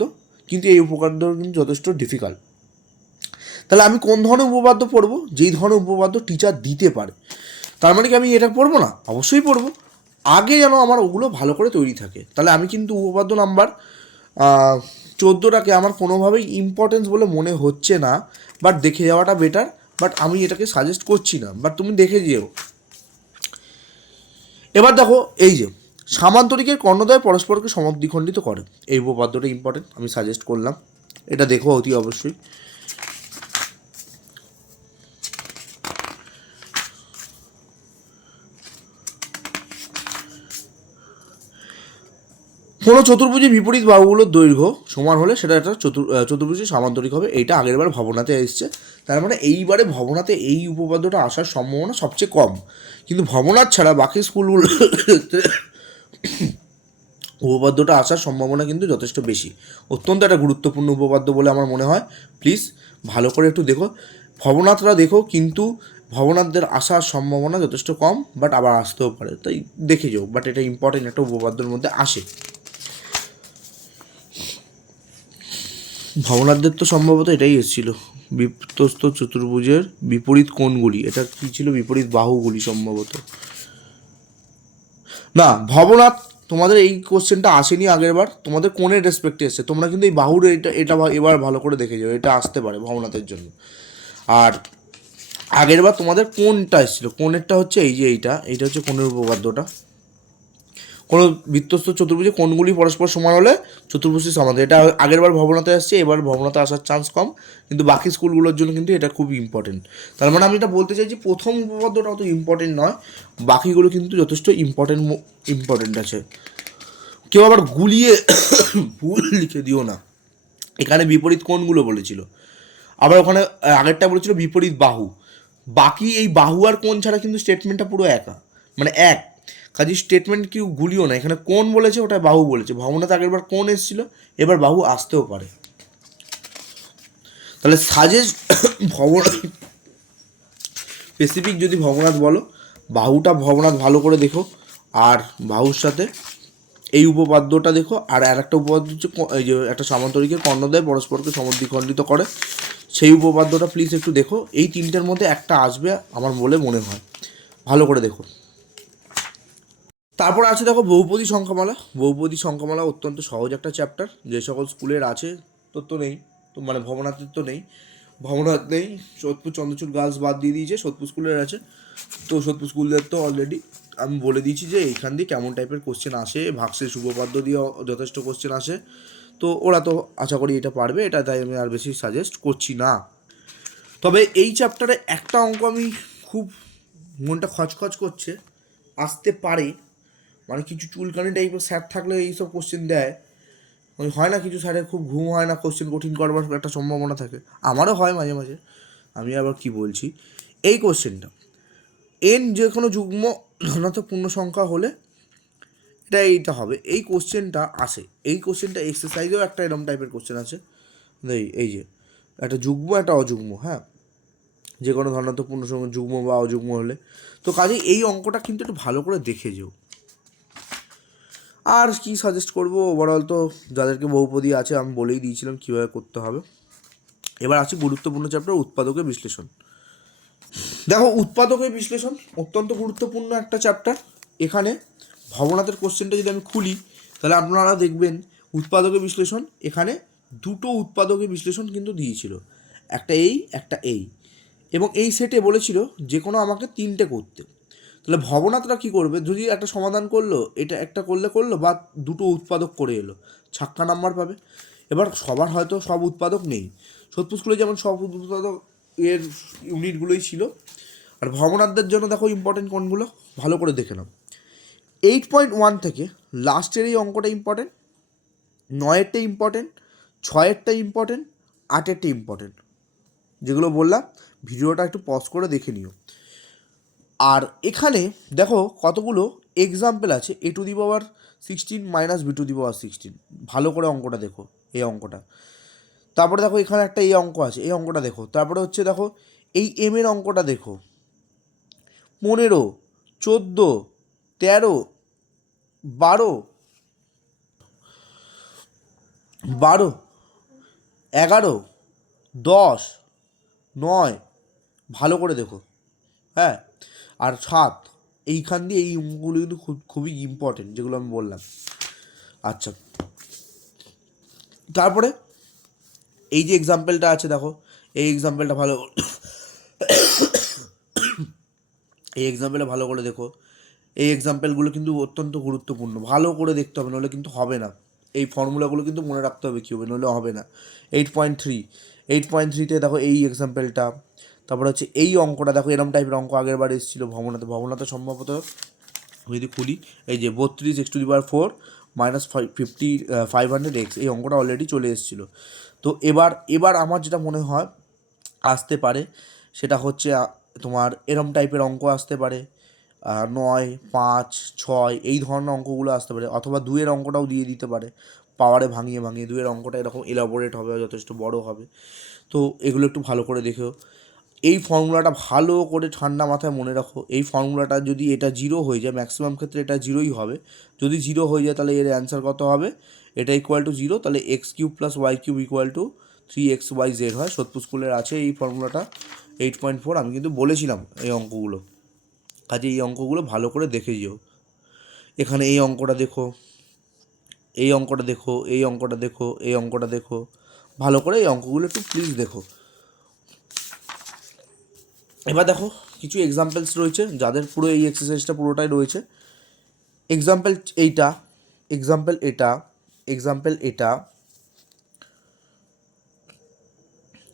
কিন্তু এই উপপাদ্য কিন্তু যথেষ্ট ডিফিকাল্ট। তাহলে আমি কোন ধরনের উপপাদ্য পড়বো, যেই ধরনের উপপাদ্য টিচার দিতে পারে। তার মানে কি আমি এটা পড়বো না? অবশ্যই পড়বো, আগে যেন আমার ওগুলো ভালো করে তৈরি থাকে। তাহলে আমি কিন্তু উপপাদ্য নাম্বার 14টাকে আমার কোনোভাবেই ইম্পর্টেন্স বলে মনে হচ্ছে না, বাট দেখে যাওয়াটা বেটার। বাট আমি এটাকে সাজেস্ট করছি না, বাট তুমি দেখে যেও। এবার দেখো এই যে সামান্তরিকের কর্ণদ্বয় পরস্পরকে সমদ্বিখণ্ডিত করে, এই উপপাদ্যটা ইম্পর্টেন্ট, আমি সাজেস্ট করলাম, এটা দেখো অতি অবশ্যই। কোনো চতুর্ভুজের বিপরীত বাহুগুলোর দৈর্ঘ্য সমান হলে সেটা একটা চতুর্ভুজের সামান্তরিক হবে। এইটা আগেরবার ভবনাতে এসছে, তার মানে এইবারে ভবনাতে এই উপপাদ্যটা আসার সম্ভাবনা সবচেয়ে কম। কিন্তু ভবনাথ ছাড়া বাকি স্কুলগুলো উপপাদ্যটা আসার সম্ভাবনা কিন্তু যথেষ্ট বেশি। অত্যন্ত একটা গুরুত্বপূর্ণ উপপাদ্য বলে আমার মনে হয়। প্লিজ ভালো করে একটু দেখো, ভবনাথরা দেখো, কিন্তু ভবনাথদের আসার সম্ভাবনা যথেষ্ট কম, বাট আবার আসতেও পারে, তাই দেখে যাও। বাট এটা ইম্পর্টেন্ট একটা উপপাদ্যের মধ্যে আসে। ভবনাথদের তো সম্ভবত এটাই এসেছিল, বৃত্তস্থ চতুর্ভুজের বিপরীত কোণগুলি, এটা কী ছিল, বিপরীত বাহুগুলি সম্ভবত। না, ভবনাথ তোমাদের এই কোশ্চেনটা আসেনি আগের বার, তোমাদের কোণের রেসপেক্টে এসছে। তোমরা কিন্তু এই বাহুর এটা এবার ভালো করে দেখে যাও, এটা আসতে পারে ভবনাথের জন্য। আর আগের বার তোমাদের কোণটা এসেছিলো, কোণেরটা হচ্ছে এই যে এইটা হচ্ছে কোণের উপপাদ্যটা। কোনো বৃত্তস্থ চতুর্ভুজে কোণগুলি পরস্পর সমান হলে চতুর্ভুজটি সমান্তরাল, এটা আগেরবার ভবনাতে আসছে, এবার ভবনাতে আসার চান্স কম, কিন্তু বাকি স্কুলগুলোর জন্য কিন্তু এটা খুব ইম্পর্টেন্ট। তার মানে আমি এটা বলতে চাইছি প্রথম উপপাদ্যটা অত ইম্পর্টেন্ট নয়, বাকিগুলো কিন্তু যথেষ্ট ইম্পর্টেন্ট আছে। কেউ আবার গুলিয়ে ভুল লিখে দিও না। এখানে বিপরীত কোণগুলো বলেছিল, আবার ওখানে আগেরটা বলেছিল বিপরীত বাহু। বাকি এই বাহু আর কোণ ছাড়া কিন্তু স্টেটমেন্টটা পুরো একা, মানে এক। কাজে স্টেটমেন্ট কেউ গুলিও না, এখানে কোণ বলেছে, ওটা বাহু বলেছে। ভবনাথ আগেরবার কোণ এসেছিল, এবার বাহু আসতেও পারে। তাহলে সাজেস্ট ভবনাথ স্পেসিফিক যদি ভবনাথ বলো, বাহুটা ভবনাথ ভালো করে দেখো, আর বাহুর সাথে এই উপপাদ্যটা দেখো। আর একটা উপপাদ্য হচ্ছে এই যে একটা সামান্তরিকের কর্ণদ্বয় পরস্পরকে সমদ্বিখণ্ডিত করে, সেই উপপাদ্যটা প্লিজ একটু দেখো। এই তিনটের মধ্যে একটা আসবে আমার বলে মনে হয়, ভালো করে দেখো। তারপর আছে দেখো বহুপদী সংখ্যামালা। বহুপদী সংখ্যামালা অত্যন্ত সহজ একটা চ্যাপ্টার, যে সকল স্কুলের আছে, তোর তো নেই, তো মানে ভবনাথের তো নেই, ভবনাথ নেই, সোদপুর চন্দ্রচূড় গার্লস বাদ দিয়ে দিয়েছে, সোদপুর স্কুলের আছে। তো সোদপুর স্কুলের তো অলরেডি আমি বলে দিয়েছি যে এইখান দিয়ে কেমন টাইপের কোশ্চেন আসে, ভাগশেষ উপপাদ্য দিয়ে যথেষ্ট কোশ্চেন আসে। তো ওরা তো আশা করি এটা পারবে, এটা তাই আমি আর বেশি সাজেস্ট করছি না। তবে এই চ্যাপ্টারে একটা অঙ্ক আমি খুব মনটা খচখচ করছে, আসতে পারে, মানে কিছু চুলকানি টাইপের স্যার থাকলে এইসব কোশ্চেন দেয়। ওই হয় না কিছু স্যারের খুব ঘুম হয় না, কোশ্চেন কঠিন করবার একটা সম্ভাবনা থাকে, আমারও হয় মাঝে মাঝে। আমি আবার কি বলছি, এই কোশ্চেনটা এন যে কোনো যুগ্ম ধনাত্মক পূর্ণ সংখ্যা হলে এইটা হবে, এই কোশ্চেনটা আসে। এই কোশ্চেনটা এক্সারসাইজেও একটা এরম টাইপের কোশ্চেন আছে, এই যে একটা যুগ্ম একটা অযুগ্ম, হ্যাঁ, যে কোনো ধনাত্মক পূর্ণ সংখ্যা যুগ্ম বা অযুগ্ম হলে। তো কাজেই এই অঙ্কটা কিন্তু একটু ভালো করে দেখে যেও। আর কি সাজেস্ট করবো, ওভারঅল তো যাদেরকে বহুপদী আছে আমি বলেই দিয়েছিলাম কীভাবে করতে হবে। এবার আছে গুরুত্বপূর্ণ চ্যাপ্টার উৎপাদকের বিশ্লেষণ। দেখো উৎপাদকের বিশ্লেষণ অত্যন্ত গুরুত্বপূর্ণ একটা চ্যাপ্টার। এখানে ভবনাথের কোশ্চেনটা যদি আমি খুলি, তাহলে আপনারা দেখবেন উৎপাদকের বিশ্লেষণ, এখানে দুটো উৎপাদকের বিশ্লেষণ কিন্তু দিয়েছিল, একটা এই, এবং এই সেটে বলেছিল যে কোনো আমাকে তিনটে করতে। তাহলে ভবনাথরা কী করবে, যদি একটা সমাধান করলো, এটা একটা করলো বা দুটো উৎপাদক করে এলো, ছাক্কা নাম্বার পাবে। এবার সবার হয়তো সব উৎপাদক নেই, সোদপুর স্কুলে যেমন সব উৎপাদক এর ইউনিটগুলোই ছিল। আর ভবনাথদের জন্য দেখো ইম্পর্টেন্ট কোনগুলো ভালো করে দেখে নাও। 8.1 থেকে লাস্টের এই অঙ্কটা ইম্পর্টেন্ট, 9-এরটা ইম্পর্টেন্ট, 6-এরটা ইম্পর্টেন্ট, 8-এরটা ইম্পর্টেন্ট, যেগুলো বললাম ভিডিওটা একটু পজ করে দেখে নিও। আর এখানে দেখো কতগুলো এক্সাম্পল আছে, a⁴ মাইনাস b⁴, ভালো করে অঙ্কটা দেখো, এই অঙ্কটা। তারপরে দেখো এখানে একটা এই অঙ্ক আছে, এই অঙ্কটা দেখো। তারপরে হচ্ছে দেখো এই এর অঙ্কটা দেখো, 15, 14, 13, 12, 11, 10, 9, ভালো করে দেখো, হ্যাঁ। আর 7, এইখান দিয়ে এই অঙ্কগুলো কিন্তু খুবই ইম্পর্টেন্ট, যেগুলো আমি বললাম। আচ্ছা, তারপরে এই যে এক্সাম্পলটা আছে দেখো, এই এক্সাম্পলটা ভালো এই এক্সাম্পলটা ভালো করে দেখো। এই এক্সাম্পলগুলো কিন্তু অত্যন্ত গুরুত্বপূর্ণ, ভালো করে দেখতে হবে, নাহলে কিন্তু হবে না। এই ফর্মুলাগুলো কিন্তু মনে রাখতে হবে কী হবে, নাহলে হবে না। 8.3 দেখো এই এক্সাম্পলটা। তারপরে হচ্ছে এই অঙ্কটা দেখো, এরম টাইপের অঙ্ক আগের বার এসেছিলো ভবনাথে সম্ভবত, যদি খুলি, এই যে 32x⁴ মাইনাস 500x, এই অঙ্কটা অলরেডি চলে এসেছিলো। তো এবার আমার যেটা মনে হয় আসতে পারে, সেটা হচ্ছে তোমার এরম টাইপের অঙ্ক আসতে পারে, 9, 5, 6 এই ধরনের অঙ্কগুলো আসতে পারে, অথবা 2-এর অঙ্কটাও দিয়ে দিতে পারে, পাওয়ারে ভাঙিয়ে 2-এর অঙ্কটা এরকম এলাবোরেট হবে, যথেষ্ট বড় হবে। তো এগুলো একটু ভালো করে দেখো। এই ফর্মুলাটা ভালো করে ঠান্ডা মাথায় মনে রাখো, এই ফর্মুলাটা যদি এটা 0 হয়ে যায়, ম্যাক্সিমাম ক্ষেত্রে এটা 0ই হবে। যদি 0 হয়ে যায় তাহলে এর অ্যান্সার কত হবে, এটা = 0, তাহলে x³ + y³ = 3xyz হয়। সোদপুর স্কুলের আছে এই ফর্মুলাটা, 8.4, আমি কিন্তু বলেছিলাম এই অঙ্কগুলো। কাজে এই অঙ্কগুলো ভালো করে দেখে যেও। এখানে এই অঙ্কটা দেখো, এই অঙ্কটা দেখো, এই অঙ্কটা দেখো, এই অঙ্কটা দেখো, ভালো করে এই অঙ্কগুলো একটু প্লিজ দেখো। এবার দেখো কিছু এক্সাম্পলস রয়েছে যাদের পুরো এই এক্সারসাইজটা পুরোটাই রয়েছে। এক্সাম্পল এইটা, এক্সাম্পল এটা, এক্সাম্পল এটা,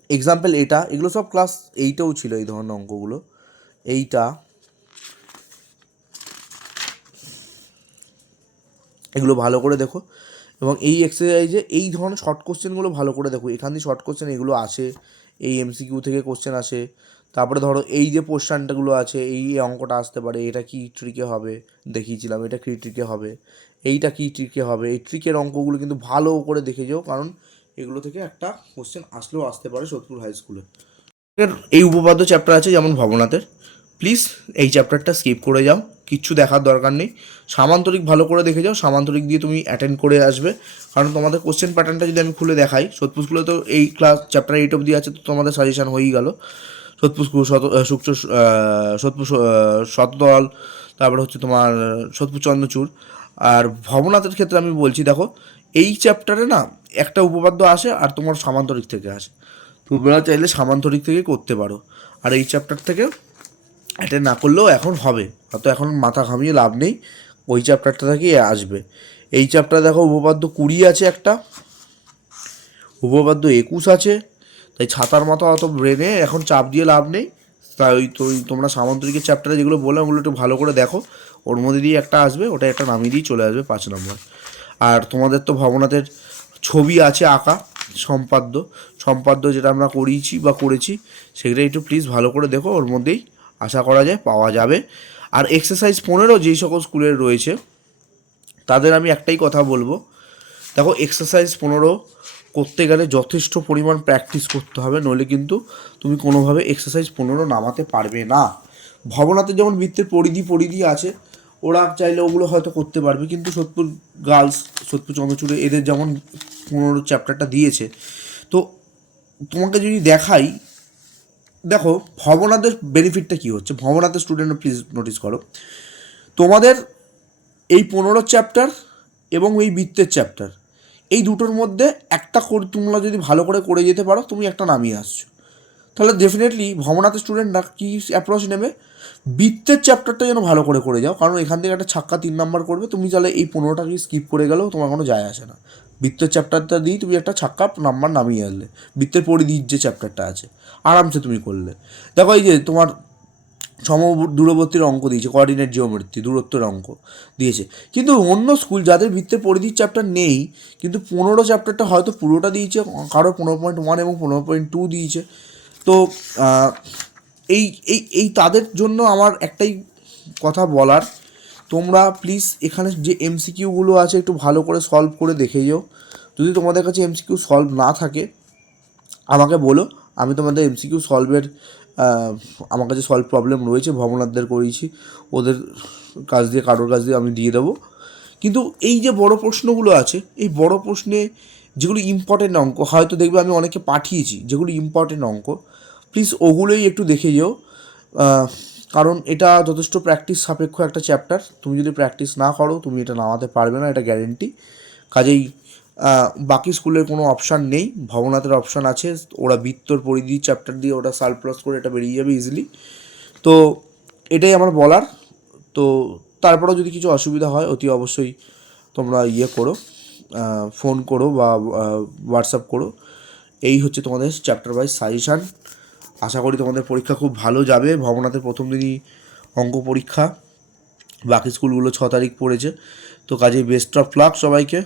এক্সাম্পল এটা, এগুলো সব ক্লাস 8-এও ছিল এই ধরনের অঙ্কগুলো। এইটা, এগুলো ভালো করে দেখো। এবং এই এক্সারসাইজে এই ধরনের শর্ট কোশ্চেনগুলো ভালো করে দেখো, এখান দিয়ে শর্ট কোশ্চেন এগুলো আসে, এই এমসিকিউ থেকে কোশ্চেন আসে। তারপরে ধরো এই যে পোর্শনটাগুলো আছে, এই অঙ্কটা আসতে পারে, এটা কি ট্রিকে হবে দেখিয়েছিলাম, এটা কি ট্রিকে হবে, এইটা কি ট্রিকে হবে, এই ট্রিকের অঙ্কগুলো কিন্তু ভালো করে দেখে যাও, কারণ এগুলো থেকে একটা কোশ্চেন আসলেও আসতে পারে সোদপুর হাই স্কুলে। এই উপপাদ্য চ্যাপ্টার আছে যেমন ভবনাথের, প্লিজ এই চ্যাপ্টারটা স্কিপ করে যাও, কিচ্ছু দেখার দরকার নেই। সামান্তরিক ভালো করে দেখে যাও, সামান্তরিক দিয়ে তুমি অ্যাটেন্ড করে আসবে, কারণ তোমাদের কোশ্চেন প্যাটার্নটা যদি আমি খুলে দেখাই, সোদপুর স্কুলে তো এই ক্লাস চ্যাপ্টার 8 অবধি আছে, তো তোমাদের সাজেশন হয়েই গেল। সোদপুর স্কুল সোদপুর শতদল, তারপরে হচ্ছে তোমার সোদপুর চন্দ্রচূড়। আর ভবনাথের ক্ষেত্রে আমি বলছি দেখো, এই চ্যাপ্টারে না একটা উপপাদ্য আসে আর তোমার সামান্তরিক থেকে আসে, তোমরা চাইলে সামান্তরিক থেকে করতে পারো। আর এই চ্যাপ্টার থেকে অ্যাটেন্ড না করলেও এখন হবে, হয়তো এখন মাথা ঘামিয়ে লাভ নেই, ওই চ্যাপ্টারটা থেকেই আসবে। এই চ্যাপ্টার দেখো উপপাদ্য 20 আছে, একটা উপপাদ্য 21 আছে, তাই ছাতার মাথা অত ব্রেনে এখন চাপ দিয়ে লাভ নেই। তাই তো তোমরা সামান্তরিকের চ্যাপ্টারে যেগুলো বললাম ওগুলো একটু ভালো করে দেখো, ওর মধ্যে দিয়ে একটা আসবে, ওটা একটা নামিয়ে দিয়ে চলে আসবে 5 নম্বর। আর তোমাদের তো ভবনাথের ছবি আছে আঁকা, সম্পাদ্য যেটা আমরা করিয়েছি বা করেছি, সেটা একটু প্লিজ ভালো করে দেখো, ওর মধ্যেই আশা করা যায় পাওয়া যাবে। আর এক্সারসাইজ 15 যেই সকল স্কুলের রয়েছে তাদের আমি একটাই কথা বলবো, দেখো এক্সারসাইজ 15 করতে গেলে যথেষ্ট পরিমাণ প্র্যাকটিস করতে হবে, নইলে কিন্তু তুমি কোনোভাবে এক্সারসাইজ 15 নামাতে পারবে না। ভবনাথের যেমন বৃত্তের পরিধি আছে, ওরা চাইলে ওগুলো হয়তো করতে পারবে, কিন্তু সোদপুর গার্লস, সোদপুর চন্দ্রচূড়ে এদের যেমন 15 চ্যাপ্টারটা দিয়েছে, তো তোমাকে যদি দেখাই, দেখো ভবনাথের বেনিফিটটা কী হচ্ছে, ভবনাথের স্টুডেন্টরা প্লিজ নোটিস করো, তোমাদের এই 15 চ্যাপ্টার এবং এই বৃত্তের চ্যাপ্টার, এই দুটোর মধ্যে একটা করে তোমরা যদি ভালো করে করে যেতে পারো, তুমি একটা নামিয়ে আসছো, তাহলে ডেফিনেটলি ভবনাথের স্টুডেন্টরা কী অ্যাপ্রোচ নেবে, বৃত্তের চ্যাপ্টারটা যেন ভালো করে করে যাও, কারণ এখান থেকে একটা ছাক্কা 3 নাম্বার করবে, তুমি তাহলে এই 15টাকে স্কিপ করে গেলেও তোমার কোনো যায় আসে না। বৃত্তের চ্যাপ্টারটা দিয়ে তুমি একটা ছাক্কা নাম্বার নামিয়ে আনলে, বৃত্তের পরিধির যে চ্যাপ্টারটা আছে আরামসে তুমি করলে। দেখো এই যে তোমার দূরবর্তীর অঙ্ক দিয়েছে, কোঅর্ডিনেট জিওমেট্রি দূরত্বের অঙ্ক দিয়েছে, কিন্তু অন্য স্কুল যাদের বৃত্তের পরিধির চ্যাপ্টার নেই, কিন্তু 15 চ্যাপ্টারটা হয়তো পুরোটা দিয়েছে, কারো 15.1 এবং 15.2 দিয়েছে। তো এই এই এই তাদের জন্য আমার একটাই কথা বলার, তোমরা প্লিজ এখানে যে এমসিকিউগুলো আছে একটু ভালো করে সলভ করে দেখে যাও। যদি তোমাদের কাছে এমসিকিউ সলভ না থাকে আমাকে বলো, আমি তোমাদের এমসিকিউ সলভের আমার কাছে সলভ প্রবলেম রয়েছে, ভবনাথদের করিয়েছি, ওদের কাজ দিয়ে কারোর কাজ দিয়ে আমি দিয়ে দেবো। কিন্তু এই যে বড় প্রশ্নগুলো আছে, এই বড় প্রশ্নে যেগুলো ইম্পর্টেন্ট অঙ্ক হয়তো দেখবে আমি অনেকে পাঠিয়েছি, যেগুলো ইম্পর্টেন্ট অঙ্ক প্লিজ ওগুলোই একটু দেখে যেও, কারণ এটা যথেষ্ট প্র্যাকটিস সাপেক্ষ একটা চ্যাপ্টার, তুমি যদি প্র্যাকটিস না করো তুমি এটা নামাতে পারবে না, এটা গ্যারেন্টি। কাজেই বাকি স্কুলের কোনো অপশান নেই, ভবনাথের অপশান আছে, ওরা বৃত্তর পরিধি চ্যাপ্টার দিয়ে ওটা সাল প্লাস করে এটা বেরিয়ে যাবে ইজিলি। তো এটাই আমার বলার। তো তারপরেও যদি কিছু অসুবিধা হয় অতি অবশ্যই তোমরা করো, ফোন করো বা হোয়াটসঅ্যাপ করো। এই হচ্ছে তোমাদের চ্যাপ্টার ওয়াইজ সাজেশান। আশা করি তোমাদের পরীক্ষা খুব ভালো যাবে। ভবনাথের প্রথম দিনই অঙ্ক পরীক্ষা, বাকি স্কুলগুলো 6 তারিখ পড়েছে, তো কাজেই বেস্ট অফ লাক সবাইকে।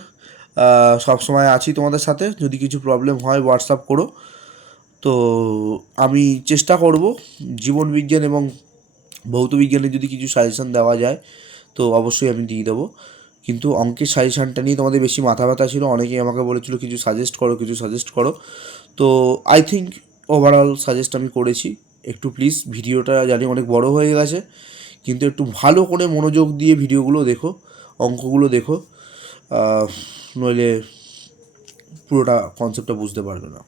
সব সময় আছি তোমাদের সাথে, যদি কিছু প্রবলেম হয় হোয়াটসঅ্যাপ করো। তো আমি চেষ্টা করব জীবনবিজ্ঞান এবং ভৌত বিজ্ঞানে যদি কিছু সাজেশান দেওয়া যায় তো অবশ্যই আমি দিয়ে দেবো, কিন্তু অঙ্কের সাজেশানটা নিয়ে তোমাদের বেশি মাথা ব্যথা ছিল, অনেকেই আমাকে বলেছিল কিছু সাজেস্ট করো। তো আই থিঙ্ক ওভারঅল সাজেস্ট আমি করেছি। একটু প্লিজ ভিডিওটা জানি অনেক বড় হয়ে গেছে, কিন্তু একটু ভালো করে মনোযোগ দিয়ে ভিডিওগুলো দেখো, অঙ্কগুলো দেখো, নইলে পুরোটা কনসেপ্টটা বুঝতে পারবে না।